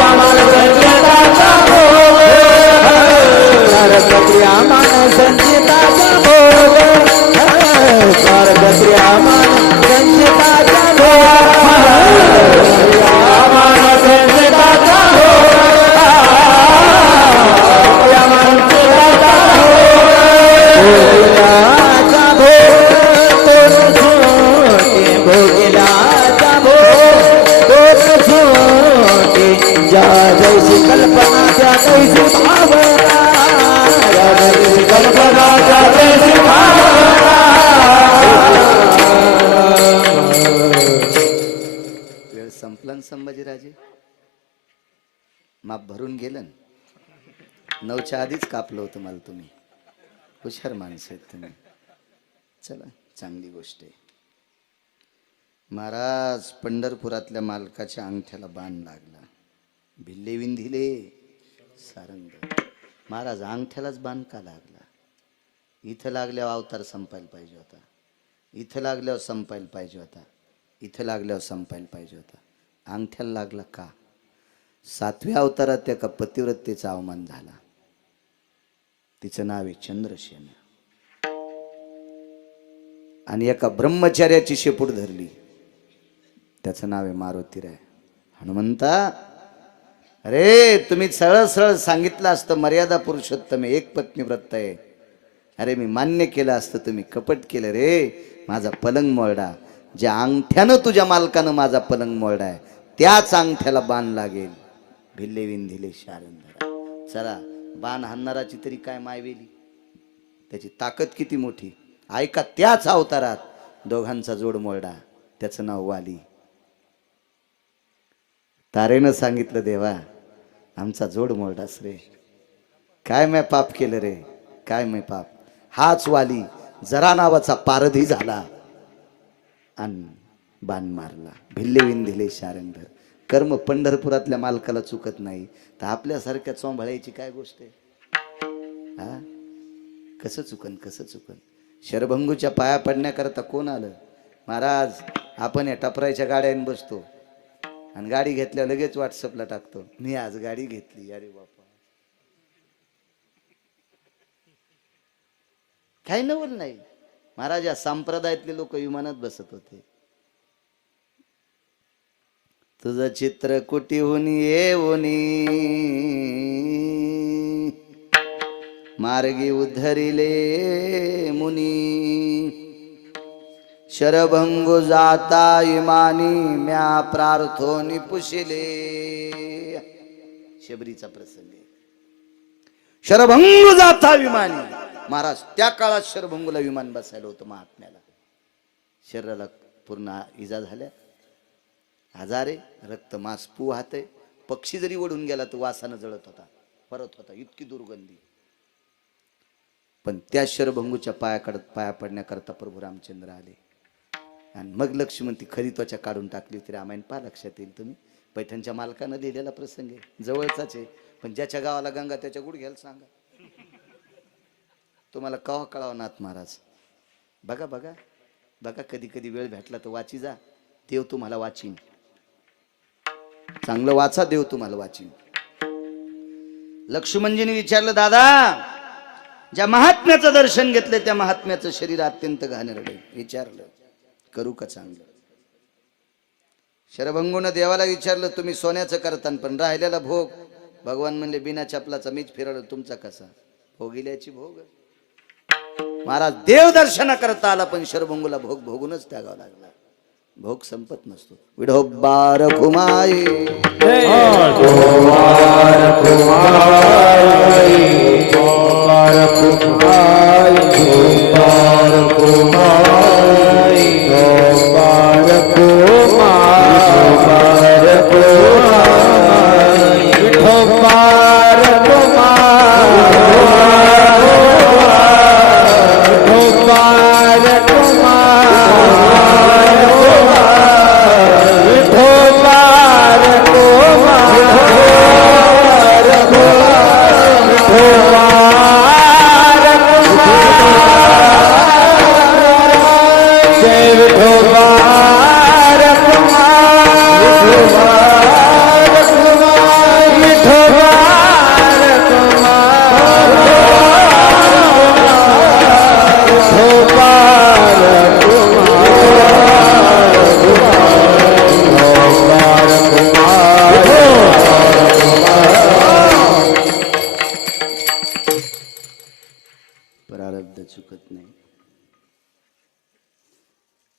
मान संचिताचा भोग, प्रारब्ध क्रिया मान संचिताचा भोग, प्रारब्ध क्रिया मान संचिताचा कल्पना कैसी भावना, कल्पना कैसी भावना. वेळ संपला संभाजीराजे. माप भरून गेलं. 9च्या आधीच कापलं होतं मला. तुम्ही हुशार माणसं आहेत तुम्ही. चला चांगली गोष्ट आहे. महाराज पंढरपुरातल्या मालकाच्या अंगठ्याला बाण लागला. भिल्ले विंधिले सारंग. महाराज अंगठ्यालाच बाण का लागला? इथं लागल्यावर अवतार संपायला पाहिजे होता, इथं लागल्यावर संपायला पाहिजे होता, इथं लागल्यावर संपायला पाहिजे होता. अंगठ्याला लागला का? 7व्या अवतारात त्या का पतिव्रतेचा अवमान झाला. तिचं नाव आहे चंद्रसेन. आणि एका ब्रह्मचार्याची शेपूट धरली. त्याचं नाव आहे मारुतीराय. हनुमंता अरे तुम्ही सरळ सरळ सांगितलं असतं मर्यादा पुरुषोत्तम एक पत्नी व्रत आहे. अरे मी मान्य केलं असतं, तुम्ही कपट केलं रे. माझा पलंग मोरडा. ज्या अंगठ्यानं तुझ्या मालकानं माझा पलंग मोरडा आहे त्याच अंगठ्याला बाण लागेल. भिल्ले विंधिले शारंधरा. चला बाण हाणणाराची तरी काय मायवेली, त्याची ताकद किती मोठी. ऐका त्याच अवतारात दोघांचा जोड मोरडा, त्याचं नाव वाली. तारेनं सांगितलं देवा आमचा जोड मोरडास रे. काय मैं पाप केलं रे, काय मैं पाप. हाच वाली जरा नावाचा पारधी झाला आणि बाण मारला. भिल्ले विंधिले शारंधर. कर्म पंढरपुरातल्या मालकाला चुकत नाही तर आपल्यासारख्या चोंभाळ्याची काय गोष्ट आहे. हा कसं चुकन शरभंगूच्या पाया पडण्याकरता कोण आलं? महाराज आपण या टपरायच्या गाड्याने बसतो आणि गाडी घेतल्या लगेच व्हॉट्सअपला टाकतो, मी आज गाडी घेतली. अरे बापा, काही नवल नाही. महाराज या संप्रदायातले लोक विमानात बसत होते. तुझं चित्र कुटीहून येऊनी मार्गी उद्धरिले मुनी, शरभंगू जाता इमानी म्या प्रार्थोनी पुशिले. शबरीचा प्रसंग आहे. शरभंगू जाता विमानी. महाराज त्या काळात शरभंगूला विमान बसायला होतं महात्म्याला. शरीराला पूर्ण इजा झाल्या, आजारे, रक्त मास पू वाहतय. पक्षी जरी ओढून गेला तर वासानं जळत होता, परत होता, इतकी दुर्गंधी. पण त्या शरभंगूच्या पाया पडण्याकरता प्रभू रामचंद्र आले. आणि मग लक्ष्मण ती खरी त्वचा काढून टाकली होती. रामायण पहा, लक्षात येईल. तुम्ही पैठणच्या मालकानं लिहिलेला प्रसंग आहे, जवळचाच आहे. पण ज्याच्या गावाला गंगा त्याच्या गुडघ्याला सांगा. तुम्हाला कवा कळावं नाथ महाराज. बघा बघा बघा, कधी कधी वेळ भेटला तर वाची जा. देव तुम्हाला वाचीन, चांगलं वाचा, देव तुम्हाला वाचीन. लक्ष्मणजीने विचारलं, दादा ज्या महात्म्याचं दर्शन घेतलं त्या महात्म्याचं शरीर अत्यंत घाणेरडे, विचारलं करू का चांगलं? शरभंगून देवाला विचारलं, तुम्ही सोन्याचं करतान पण राहिलेला भोग? भगवान म्हणले, बिना चपलाचा मीच फिरवलं, तुमचा कसा? भोगिल्याची भोग. महाराज देव दर्शना करता आला पण शरभंगूला भोग भोगूनच त्यागावं लागला. भोग संपत नसतो. विढोबार कुमाई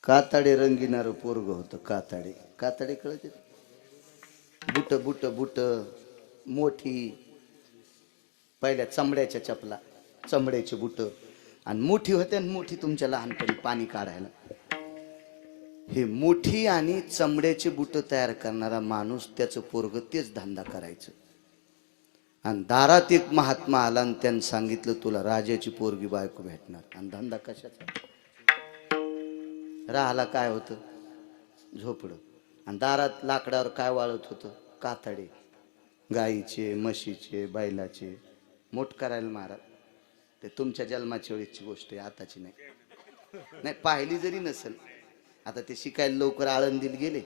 काताडे रंगीनार पोरग होतं. काताडे काताडे कळते? बुट बुट बुट मोठी, पहिल्या चमड्याच्या चपला, चमड्याची बुट आणि मोठी होते. आणि मोठी तुमच्या लहानपणी पाणी काढायला, हे मोठी आणि चमड्याची बुट तयार करणारा माणूस, त्याचं पोरग तेच धंदा करायचं. आणि दारात एक महात्मा आला आणि त्यानं सांगितलं, तुला राजाची पोरगी बायको भेटणार. आणि धंदा कशाचा? राहाला काय होतं? झोपडं. आणि दारात लाकडावर काय वाळत होतं? कातडे, गाईचे, म्हशीचे, बैलाचे. मोठ करायला महाराज, ते तुमच्या जन्माच्या वेळेची गोष्ट आहे, आताची नाही. नाही पाहिली जरी नसेल, आता ते शिकायला लवकर आळंदीला गेले,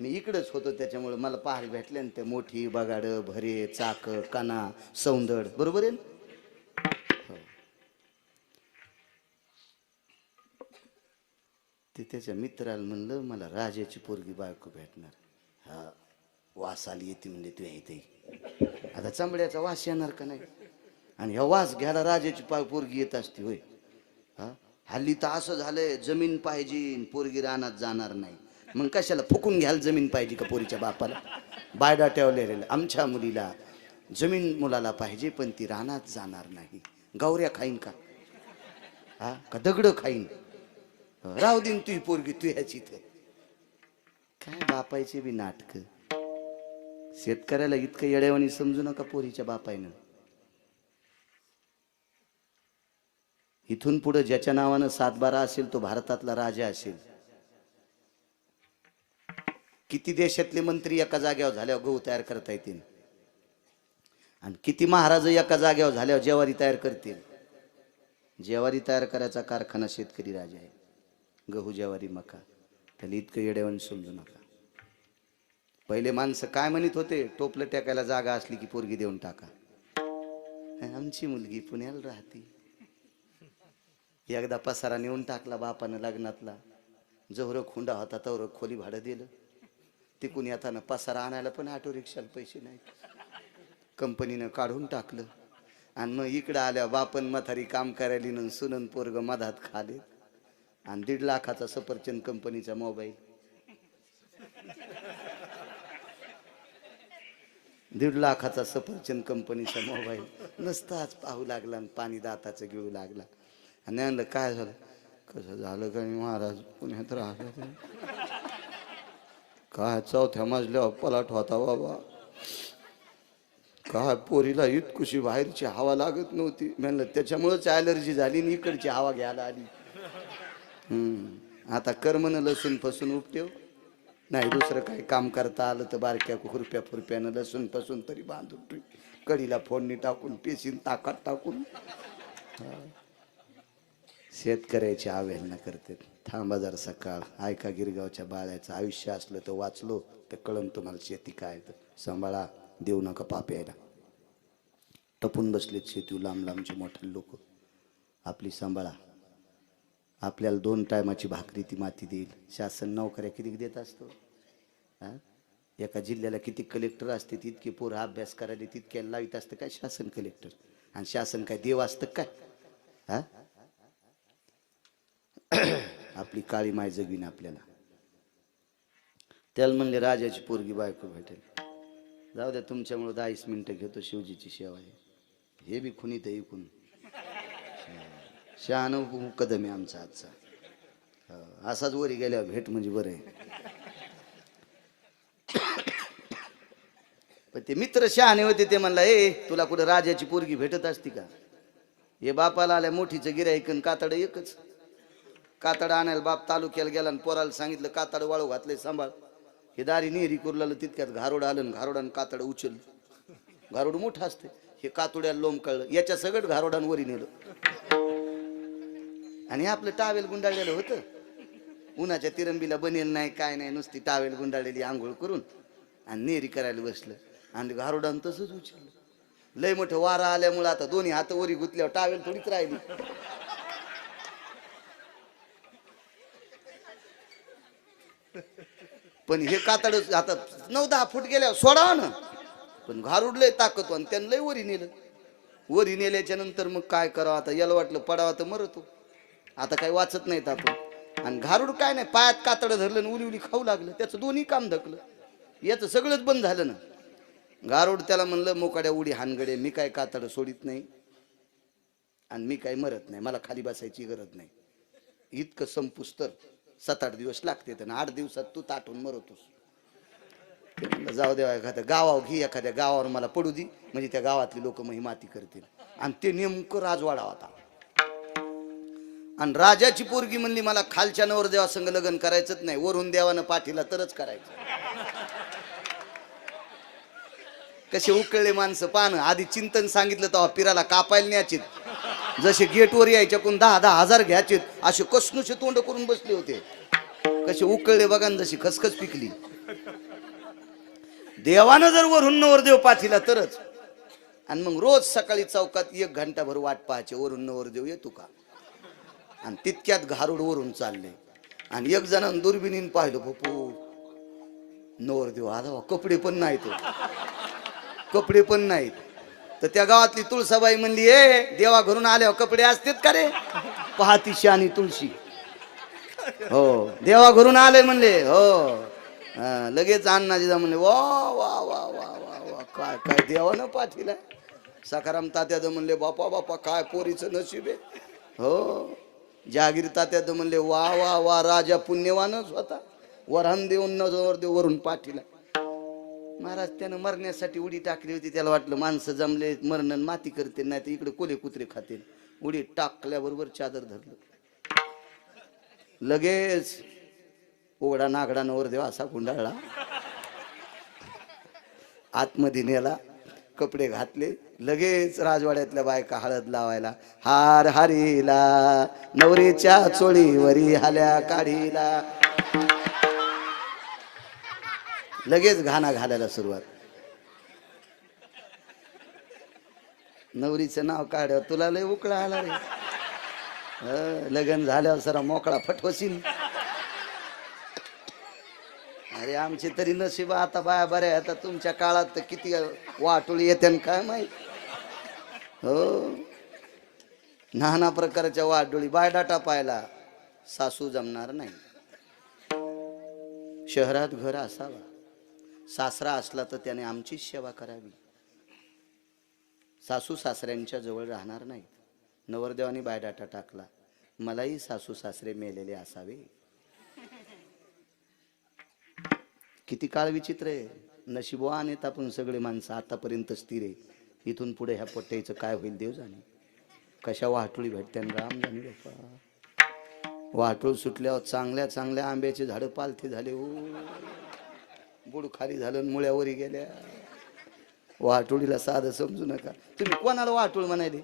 मी इकडंच होतो त्याच्यामुळे मला पाहायला भेटले ना ते मोठी बगाड, भरे, चाक, काना, सौंदड. बरोबर आहे ना? ते त्याच्या मित्राला म्हणलं, मला राजाची पोरगी बायको भेटणार. हा वास आली येते म्हणजे तू येते. आता चांबड्याचा वास येणार का नाही? आणि ह्या वास घ्यायला राजाची पोरगी येत असते होय? हा हल्ली तर असं झालंय, जमीन पाहिजे पोरगी रानात जाणार नाही. मग कशाला फुकून घ्यायला जमीन पाहिजे का पोरीच्या बापाला? बायडा ठेवलेला, आमच्या मुलीला जमीन मुलाला पाहिजे पण ती रानात जाणार नाही. गौऱ्या खाईन का? हा का दगड खाईन? राहू दिन तू पोरगी तू ह्याची. काय बापायचे बी नाटक. शेतकऱ्याला इतकं येड्यावानी समजू नका पोरीच्या बापायनं. इथून पुढे ज्याच्या नावानं 7-12 असेल तो भारतातला राजा असेल. किती देशातले मंत्री एका जागेवर झाल्यावर गहू तयार करता येतील. आणि किती महाराज एका जागेवर झाल्यावर ज्वारी तयार करतील. ज्वारी तयार करायचा कारखाना शेतकरी राजा आहे. गहू ज्वारी मका. त्याला इतकं येड्यावानी समजू नका. पहिले माणसं काय म्हणत होते, टोपलं टेकायला जागा असली की पोरगी देऊन टाका. आमची मुलगी पुण्याला राहते. एकदा पसारा नेऊन टाकला बापानं लग्नातला. जवळ खुंडा होता तवर खोली भाडं दिलं. तिकून येताना पसारा आणायला पण ऑटो रिक्षाला पैसे नाहीत. कंपनीनं काढून टाकलं. आणि मग इकडं आल्या बापन म्हातारी काम करायली सुनन पोरग मधात खाले. आणि 1.5 लाखाचा सफरचंद कंपनीचा मोबाईल. 1.5 लाखाचा सफरचंद कंपनीचा मोबाईल नसताच पाहू लागला आणि पाणी दाताचं गिळू लागला. आणि म्हणलं काय झालं, कसं झालं काय महाराज पुण्यात राहिलं काय, 4थ्या मजल्यावर पलाट होता बाबा. काय पोरीला इतकुशी बाहेरची हवा लागत नव्हती. म्हणलं त्याच्यामुळेच ॲलर्जी झाली आणि इकडची हवा घ्यायला आली. आता कर्मनं लसूण फसून उपटेव नाही, दुसरं काही काम करता आलं तर बारक्या खुरप्या फुरप्यानं लसूण फसून तरी बांधून ठेवी. कढीला फोडणी टाकून पेशीन ताकात टाकून. शेतकऱ्याची अवहेलना करते. थांबा जरा सकाळ ऐका गिरगावच्या बाळ्याचं आयुष्य असलं तर वाचलो तर कळण तुम्हाला शेती काय तर. सांभाळा, देऊ नका पाप यायला. टपून बसलेत शेती लांब लांबचे मोठे लोक. आपली सांभाळा. आपल्याला 2 टायमाची भाकरी ती माती देईल. शासन नोकऱ्या किती देत असतो. एका जिल्ह्याला किती कलेक्टर असते, तितके पोरं अभ्यास करायला तितक्या लावित असतं काय शासन कलेक्टर. आणि शासन काय देव असतं काय. आपली काळी माय जगवीन आपल्याला. त्याला म्हणले राजाची पोरगी बायको भेटेल. जाऊ द्या तुमच्यामुळे 10 मिनिटं घेतो, शिवजीची सेवा आहे. हे बी खुनीत आहे इकून. शहाणं कदम आहे आमचा आजचा. असाच वरी गेल्यावर भेट म्हणजे बरं आहे. पण ते मित्र शहाणे होते. ते म्हणला ए तुला कुठं राजाची पोरगी भेटत असती का. हे बापाला आल्या मोठीचं गिऱ्हाईक कातड एकच. कातड आणायला बाप तालुक्याला गेला आणि पोराला सांगितलं कातड वाळू घातलंय सांभाळ. हे दारी नेहरी कुरला तितक्यात घारोड आलं आणि घारोडानं कातड उचल. घारोड मोठं असते. हे कातुड्याला लोम कळलं. याच्या सगळं घारोडांवरी नेलं. आणि आपलं टावेल गुंडाळलेलं होतं. उन्हाच्या तिरंबीला बनेल नाही काय नाही, नुसती टावेल गुंडाळलेली आंघोळ करून आणि नेहरी करायला बसलं. आणि घारोडानं तसंच उचललं. लय मोठं वारा आल्यामुळे आता दोन्ही हात वरी गुतल्यावर टावेल थोडीच राहिली. पण हे कातड आता 9-10 फूट गेल्यावर सोडावं ना. पण घारुड लय ताकद आणि त्यानं लय वरी नेलं. वरी नेल्याच्या नंतर मग काय करावं आता. याला वाटलं पडावा तर मरतो. आता काही वाचत नाहीत आपण. आणि घारुड काय नाही, पायात कातड धरलं उली उली खाऊ लागलं. त्याचं दोन्ही काम धकलं. याचं सगळंच बंद झालं ना. घारुड त्याला म्हणलं मोकाड्या उडी हानगडे, मी काय कातड सोडित नाही आणि मी काय मरत नाही. मला खाली बसायची गरज नाही. इतकं संपूस तर 7-8 दिवस लागते. त्यांना 8 दिवसात तू ताटून मरतोस. ते म्हणलं जाऊ द्या एखाद्या गावावर घे, एखाद्या गावावर मला पडू दे, म्हणजे त्या गावातली लोक मग माती करतील. आणि ते नेमकं राजवाडा होता. आणि राजाची पोरगी म्हणली मला खालच्या नवरदेवा संग लग्न करायचंच नाही, वरून देवानं पाठीला तरच करायचं. कसे उकळले माणसं पान. आधी चिंतन सांगितलं तेव्हा पिराला कापायला न्यायचीत. जसे गेटवर यायच्या कोण 10-10 हजार घ्यायचेत, असे कसनुसे तोंड करून बसले होते. कसे उकळले बघा, जशी खसखस पिकली. देवानं जर वरून नवरदेव पाठीला तरच. आणि मग रोज सकाळी चौकात 1 घंटाभर वाट पाहायचे, वरून नवरदेव येतो का. आणि तितक्यात घारुड वरून चालले. आणि 1 जणांनी दुर्बिणीन पाहिलं, बापू नवरदेव आला. कपडे पण नाहीत, कपडे पण नाहीत. तर त्या गावातली तुळसाबाई म्हणली ए देवा घरून आल्यावर कपडे असतात का रे. पाहती शानी तुळशी. हो देवा घरून आले म्हणले. हो लगेच अण्णाजीदा म्हणले वा वा वा वा वा वा काय काय देवानं पाठीला. सखाराम तात्याद म्हणले बापा बापा काय पोरीचं नशीब आहे. हो जहागीर तात्याद म्हणले वा वा वा राजा पुण्यवानच होता, वरान देऊन नवरदेव वरून पाठीला. महाराज त्यानं मरण्यासाठी उडी टाकली होती. त्याला वाटलं माणसं जमले मरण माती करते, नाही तर इकडे कोले कुत्रे खातील. उडी टाकल्याबरोबर चादर धरलं. लगेच उघडा नागडा नवरदेव असा गुंडाळला, आतमध्ये नेला, कपडे घातले, लगेच राजवाड्यातल्या बायका हळद लावायला. हार हारीला नवरीच्या चोळीवरी हाल्या काढीला. लगेच घाणा घालायला सुरुवात. नवरीचं नाव काढ, तुला लय उकळा आला रे. लग्न झाल्यावर सरा मोकळा फटवशील. अरे आमची तरी नशीब आता बाया बऱ्या. आता तुमच्या काळात तर किती वाटोळी येते काय माहित. हो, नाना प्रकारच्या वाटोळी. बायडाटा पाहिला, सासू जमणार नाही. शहरात घर असावा, सासरा असला तर त्याने आमचीच सेवा करावी. सासू सासऱ्यांच्या जवळ राहणार नाही. नवरदेवानी बायडाटा टाकला, मलाही सासू सासरे मेलेले असावे. किती काळ विचित्र आहे. नशिबवान आहेत आपण सगळे माणसं आतापर्यंत स्थिर आहे. इथून पुढे ह्या पट्ट्याचं काय होईल देव जाणे. कशा वाहटुळी भेटते राम जाणे बाप्पा. वाहटूळ सुटल्यावर चांगल्या चांगल्या आंब्याचे झाडं पालथे झाले. हो, बुड खाली झालं, मुळ्यावरी गेल्या. वाहटुळीला साधं समजू नका. तुम्ही कोणाला वाहटूळ म्हणाले?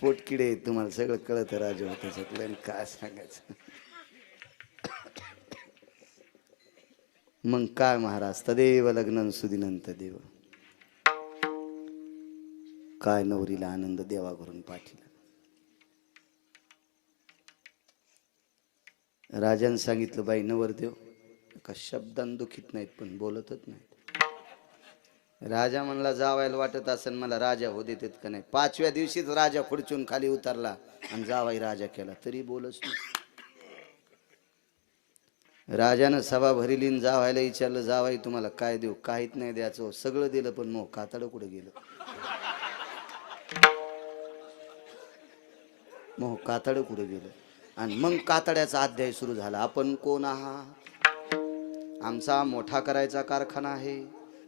पोटकिडे तुम्हाला सगळं कळत राजू. त्याच्यातलं काय सांगायचं. मग काय महाराज, तदेव लग्न सुदिनंत देव. काय नवरीला आनंद देवा करून पाठीला. राजाने सांगितलं, बाई नवरदेव का शब्दान दुखीत नाहीत पण बोलतच नाहीत. राजा म्हणला, जावायला वाटत असेल मला राजा हो देतात का नाही. 5व्या दिवशीच राजा खुर्चून खाली उतरला आणि जावाई राजा केला, तरी बोलच नाही. राजानं सभा भरिलीन जावायला विचारलं, जावाई तुम्हाला काय देऊ? काहीच नाही द्यायचं. सगळं दिलं पण मग कातड कुठे गेलं? मग कातड कुठे गेलं? आणि मग कातड्याचा अध्याय सुरू झाला. आपण कोण आहात? आमचा मोठा करायचा कारखाना आहे.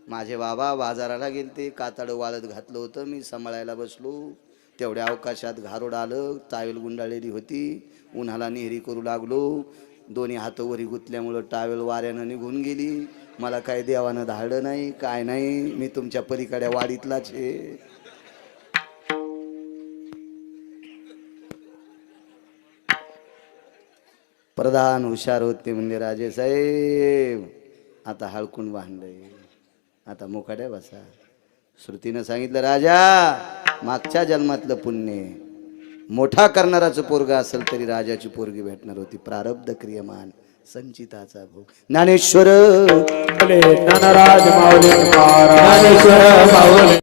माझे बाबा बाजाराला गेलते, कातड वाळत घातलं होतं, मी सांभाळायला बसलो. तेवढ्या अवकाशात घारोड आलं, टावेल गुंडाळलेली होती, उन्हाला नेहरी करू लागलो. दोन्ही हात वरी गुतल्यामुळं टावेल वाऱ्यानं निघून गेली. मला काय देवानं धाडलं नाही, काय नाही. मी तुमच्या पलीकडे वाडीतलाच आहे. प्रधान हुशार होते म्हणजे, राजे साहेब आता हळकून वाहनलंय, आता मोकाड्या बसा. श्रुतीनं सांगितलं, राजा मागच्या जन्मातलं पुण्य मोठा करणाराचं पोरगा असेल तरी राजाची पोरगी भेटणार होती. प्रारब्ध क्रियमान संचिताचा भोग. ज्ञानेश्वर ज्ञानराज माऊली ज्ञानेश्वर माऊली.